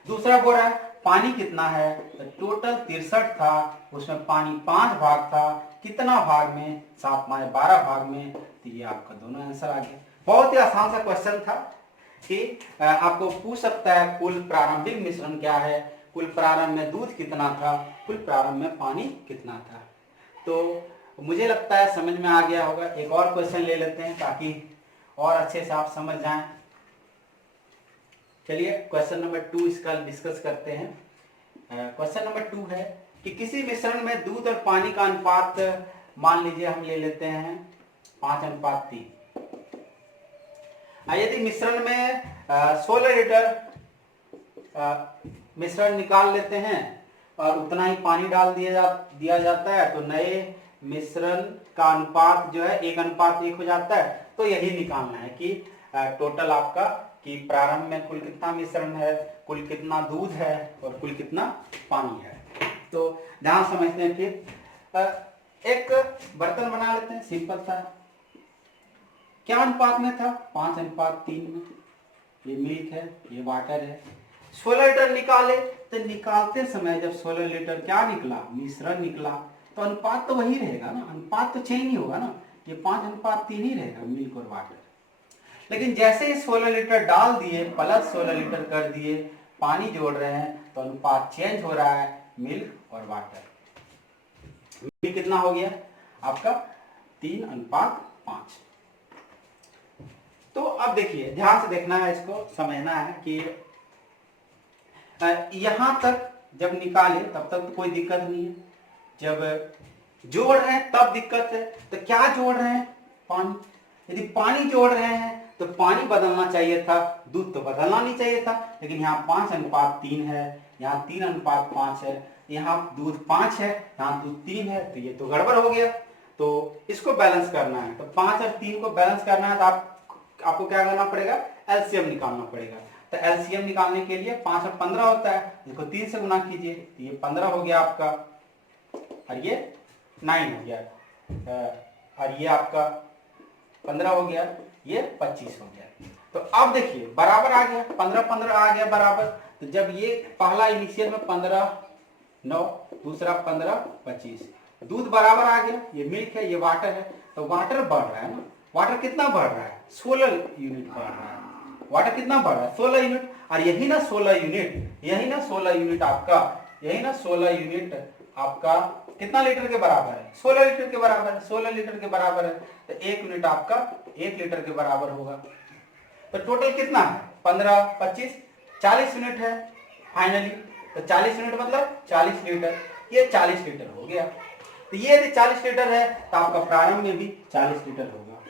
दूसरा बोल रहा है पानी कितना है, तो टोटल 63 था, उसमें पानी 5 भाग था, कितना भाग में, 7/12 भाग में, तो ये आपका दोनों आंसर आ गया। बहुत ही आसान सा क्वेश्चन था कि आपको पूछ सकता है कुल प्रारंभिक मिश्रण क्या है, कुल प्रारंभ में दूध कितना था, कुल प्रारंभ में पानी कितना था। तो मुझे लगता है समझ में आ गया होगा। एक और क्वेश्चन ले लेते हैं ताकि और अच्छे से आप समझ जाएं। चलिए क्वेश्चन नंबर 2 इसका डिस्कस करते हैं। क्वेश्चन नंबर 2 है कि किसी मिश्रण में दूध और पानी का अनुपात मान लीजिए हम ले लेते हैं 5:3। यदि मिश्रण में 16 लीटर मिश्रण निकाल लेते हैं और उतना ही पानी डाल दिया जाता है, तो नए मिश्रण का अनुपात जो है 1:1 हो जाता है। तो यही निकालना है कि टोटल आपका कि प्रारंभ में कुल कितना मिश्रण है, कुल कितना दूध है और कुल कितना पानी है। तो ध्यान समझते हैं। फिर एक बर्तन बना लेते हैं सिंपल सा। क्या अनुपात में था, 5:3 में। ये मिल्क है, ये वाटर है। 16 लीटर निकाले, तो निकालते समय जब 16 लीटर क्या निकला, मिश्रण निकला, तो अनुपात तो वही रहेगा ना, अनुपात तो चेंज नहीं होगा ना, ये 5:3 ही रहेगा मिल्क और वाटर। लेकिन जैसे ही 16 लीटर डाल दिए, प्लस 16 लीटर कर दिए, पानी जोड़ रहे हैं, तो अनुपात चेंज हो रहा है, मिल्क और वाटर। मिल्क कितना हो गया आपका 3:5। तो अब देखिए ध्यान से देखना है, इसको समझना है कि यहां तक जब निकाले तब तक तो कोई दिक्कत नहीं है, जब जोड़ रहे हैं तब दिक्कत है। तो क्या जोड़ रहे हैं, पानी। यदि पानी जोड़ रहे हैं तो पानी बदलना चाहिए था, दूध तो बदलना नहीं चाहिए था। लेकिन यहाँ 5:3 है, यहाँ 3:5 है, यहाँ दूध 5 है, यहाँ दूध 3 है, तो ये तो गड़बड़ हो गया। तो इसको बैलेंस करना है, तो 5 और 3 को बैलेंस करना है, तो आपको क्या करना पड़ेगा, एलसीएम निकालना पड़ेगा। तो एलसीएम निकालने के लिए 5 और 15 होता है, इसको 3 से गुना कीजिए, तो ये 15 हो गया आपका, और ये 9 हो गया, और ये आपका 15 हो गया, ये 25 हो गया। तो अब देखिए बराबर आ गया, 15-15 आ गया बराबर। तो जब ये पहला इनिशियल में 15-9, दूसरा 15-25, दूध बराबर आ गया, ये मिल्क है, ये वाटर है, तो वाटर बढ़ रहा है ना। वाटर कितना बढ़ रहा है, 16 यूनिट बढ़ रहा है। वाटर कितना बढ़ रहा है, 16 यूनिट। और यही ना 16 यूनिट, यही ना 16 यूनिट आपका, यही ना 16 यूनिट आपका कितना लीटर के बराबर है, 16 लीटर के बराबर है। 16 लीटर के बराबर है तो 1 यूनिट आपका 1 लीटर के बराबर होगा। तो टोटल कितना है, 15-25 40 यूनिट है फाइनली। तो 40 यूनिट मतलब 40 लीटर, ये 40 लीटर हो गया। तो ये यदि 40 लीटर है तो आपका प्रारंभ में भी 40 लीटर होगा।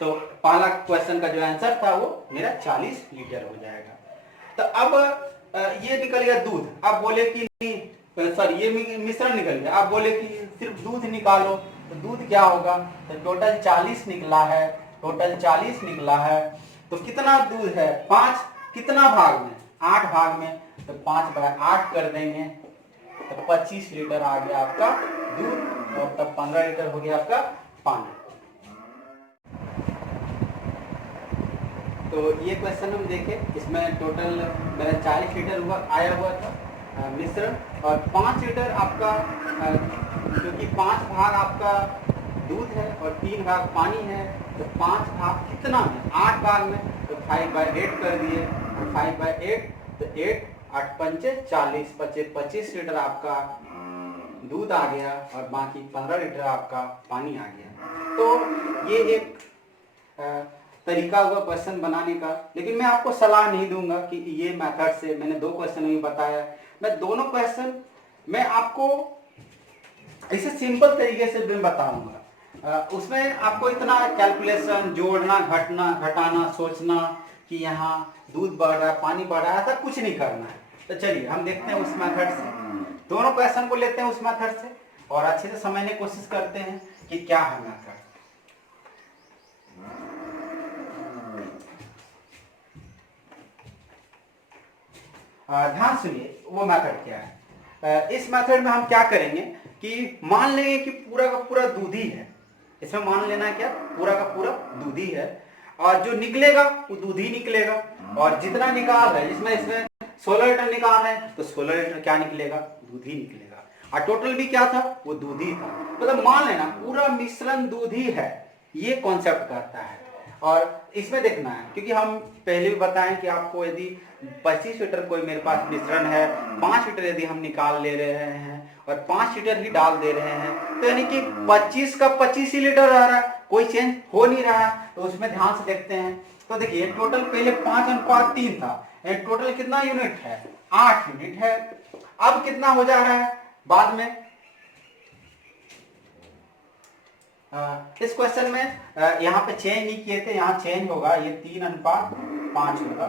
तो पहला क्वेश्चन का जो आंसर था वो मेरा 40 लीटर हो जाएगा। तो अब ये निकल गया दूध। अब बोले कि नहीं, सॉरी ये मिश्रण निकल गया, आप बोले कि सिर्फ दूध निकालो, तो दूध क्या होगा, तो टोटल 40 निकला है, टोटल 40 निकला है। तो कितना दूध है, 5 कितना भाग में, 8 भाग में, तो 5/8 कर देंगे, तो 25 लीटर आ गया आपका दूध, और तब 15 लीटर हो गया आपका पानी। तो ये क्वेश्चन हम देखें, इसमें टोटल मेरा 40 लीटर आया हुआ था मिश्रण, और 5 लीटर आपका, क्योंकि 5 भाग आपका दूध है और 3 भाग पानी है, तो 5 भाग कितना में, 8 भाग में, तो 5/8 कर दिए, 5/8, तो 8 8 पंचे 40, 25 लीटर आपका दूध आ गया, और बाकी 15 लीटर आपका पानी आ गया। तो ये एक तरीका हुआ क्वेश्चन बनाने का। लेकिन मैं आपको सलाह नहीं दूंगा कि ये मेथड से, मैंने 2 क्वेश्चन भी बताया, मैं दोनों क्वेश्चन मैं आपको ऐसे सिंपल तरीके से मैं बताऊंगा। उसमें आपको इतना कैलकुलेशन, जोड़ना, घटाना, सोचना कि यहाँ दूध बढ़ रहा है, पानी बढ़ रहा है, ऐसा कुछ नहीं करना है। तो चलिए हम देखते हैं उस मेथड से, दोनों क्वेश्चन को लेते हैं उस मेथड से और अच्छे से समझने की कोशिश करते हैं कि क्या है मेथड। ध्यान सुनिए वो मेथड क्या है। इस मेथड में हम क्या करेंगे कि मान लेंगे कि पूरा का पूरा दूध ही है। इसमें मान लेना है क्या, पूरा का पूरा दूध ही है, और जो निकलेगा वो दूध ही निकलेगा, और जितना निकाल रहे हैं, जिसमें इसमें 16 लीटर निकाल रहे हैं तो 16 लीटर क्या निकलेगा, दूध ही निकलेगा, और टोटल भी क्या था, वो दूध ही था। मतलब मान लेना पूरा मिश्रण दूध ही है, ये कॉन्सेप्ट करता है। और इसमें देखना है, क्योंकि हम पहले भी बताएं कि आपको यदि 25 लीटर कोई मेरे पास मिश्रण है, 5 लीटर यदि हम निकाल ले रहे हैं और 5 लीटर ही डाल दे रहे हैं, तो यानी कि 25 का 25 ही लीटर रह रहा है, कोई चेंज हो नहीं रहा है। तो उसमें ध्यान से देखते हैं, तो देखिए टोटल पहले 5:3 था, टोटल कितना यूनिट है, 8 यूनिट है। अब कितना हो जा रहा है बाद में, इस क्वेश्चन में यहाँ पे चेंज नहीं किए थे, यहाँ चेंज होगा, ये 3:5 होगा।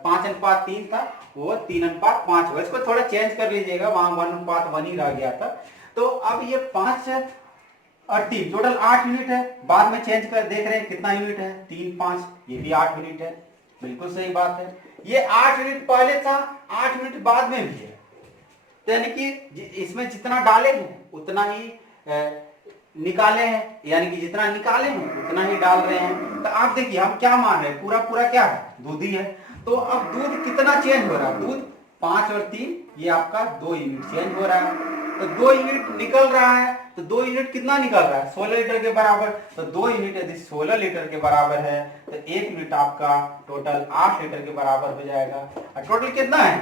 5:3 था, वो 3:5 होगा। इसको थोड़ा चेंज कर लीजिएगा, वहां 1:1 ही रह गया था। तो अब ये 5 और 3 टोटल 8 यूनिट है। बाद में चेंज कर देख रहे हैं कितना यूनिट है, 3, 5, ये भी 8 यूनिट है। बिल्कुल सही बात है, ये 8 यूनिट पहले था, 8 यूनिट बाद में भी है। तो यानी कि इसमें जितना डाले हैं उतना ही निकाले हैं, यानी कि जितना निकाले हैं उतना ही डाल रहे हैं। तो आप देखिए हम क्या मान रहे हैं, पूरा पूरा क्या है, दूध ही है। तो अब दूध कितना चेंज हो रहा है, दूध 5 और 3, ये आपका 2 यूनिट चेंज हो रहा है। तो 2 यूनिट निकल रहा है, तो 2 यूनिट कितना निकल रहा है, 16 लीटर के बराबर। तो 2 यूनिट यदि 16 लीटर के बराबर है तो 1 यूनिट आपका टोटल 8 लीटर के बराबर हो जाएगा। और टोटल कितना है,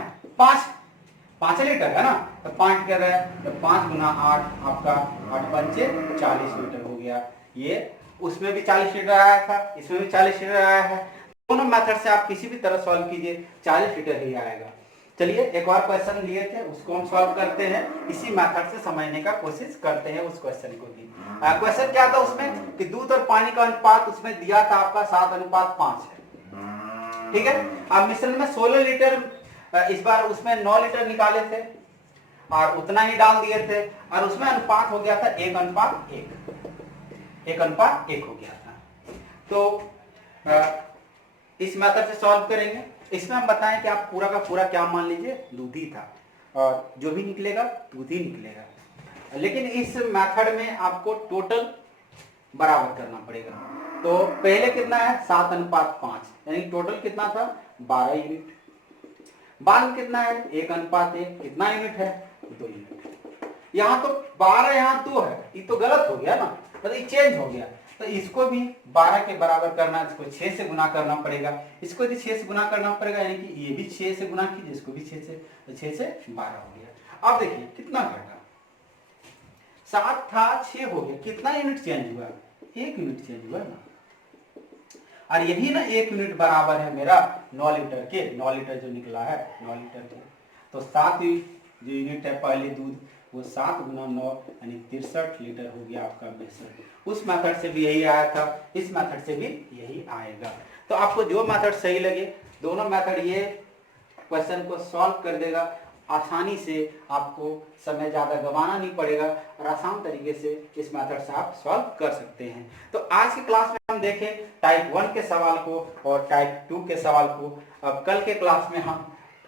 5 लीटर है ना, तो 5 लीटर है, तो 5 गुना 8 आपका 8×5 40 लीटर हो गया। ये उसमें भी 40 लीटर आया था, इसमें भी 40 लीटर आया है। दोनों मेथड से आप किसी भी तरह सॉल्व कीजिए, 40 लीटर ही आएगा। चलिए एक और क्वेश्चन लिए थे, उसको हम सॉल्व करते हैं, इसी मेथड से समझने का कोशिश करते हैं उस क्वेश्चन को भी। क्वेश्चन क्या था उसमें कि दूध और पानी का अनुपात उसमें दिया था आपका 7:5 है, ठीक है। अब मिश्रण में 16 लीटर, इस बार उसमें 9 लीटर निकाले थे और उतना ही डाल दिए थे, और उसमें अनुपात हो गया था 1:1, 1:1 हो गया था। तो इस मेथड से सॉल्व करेंगे। इसमें हम बताएं कि आप पूरा का पूरा क्या मान लीजिए, दूध ही था, और जो भी निकलेगा दूध ही निकलेगा। लेकिन इस मेथड में आपको टोटल बराबर करना पड़ेगा। तो पहले कितना है, 7:5, यानी टोटल कितना था, 12 यूनिट। बाद में कितना है, 1:1, कितना यूनिट है, 2 यूनिट। यहाँ तो 12, यहाँ 2 है, ये तो गलत हो गया ना, मतलब ये चेंज हो गया। तो इसको भी 12 के बराबर करना, इसको 6 से गुना करना पड़ेगा, इसको भी 6 से गुना करना पड़ेगा, यानी कि ये भी 6 से गुना कीजिए, इसको भी 6 से, तो 6 से 12 हो गया। अब देखिए कितना घटा, 7 था 6 हो गया, कितना यूनिट चेंज हुआ, 1 यूनिट चेंज हुआ ना। और यही ना 1 यूनिट बराबर है मेरा 9 लीटर के, 9 लीटर जो निकला है 9 लीटर के। तो 7 जो यूनिट है पहले दूध, वो 7 गुना 9 यानी 63 लीटर हो गया आपका मिश्रण। उस मेथड से भी यही आया था, इस मेथड से भी यही आएगा। तो आपको जो मेथड सही लगे, दोनों मेथड ये क्वेश्चन को सॉल्व कर देगा आसानी से, आपको समय ज़्यादा गंवाना नहीं पड़ेगा, और आसान तरीके से इस मेथड से आप सॉल्व कर सकते हैं। तो आज की क्लास में हम देखें टाइप 1 के सवाल को और टाइप 2 के सवाल को। अब कल के क्लास में हम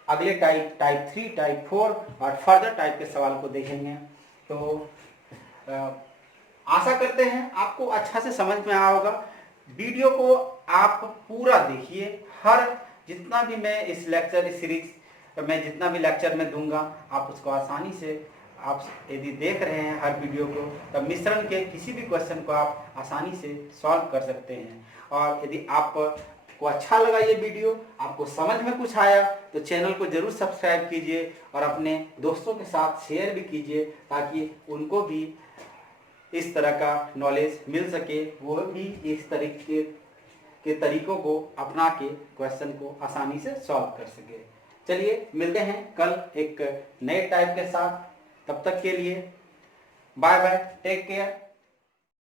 अगले टाइप 3, टाइप 4 और फर्दर टाइप के सवाल को देखेंगे। तो आशा करते हैं आपको अच्छा से समझ में आया होगा। वीडियो को आप पूरा देखिए, हर जितना भी मैं इस लेक्चर, इस सीरीज में जितना भी लेक्चर में दूंगा, आप उसको आसानी से, आप यदि देख रहे हैं हर वीडियो को, तब मिश्रण के किसी भी क्वेश्चन को आप आसानी से सॉल्व कर सकते हैं। और यदि आपको अच्छा लगा ये वीडियो, आपको समझ में कुछ आया, तो चैनल को जरूर सब्सक्राइब कीजिए और अपने दोस्तों के साथ शेयर भी कीजिए, ताकि उनको भी इस तरह का नॉलेज मिल सके, वो भी इस तरीके के तरीकों को अपना के क्वेश्चन को आसानी से सॉल्व कर सके। चलिए मिलते हैं कल एक नए टाइप के साथ, तब तक के लिए बाय बाय, टेक केयर।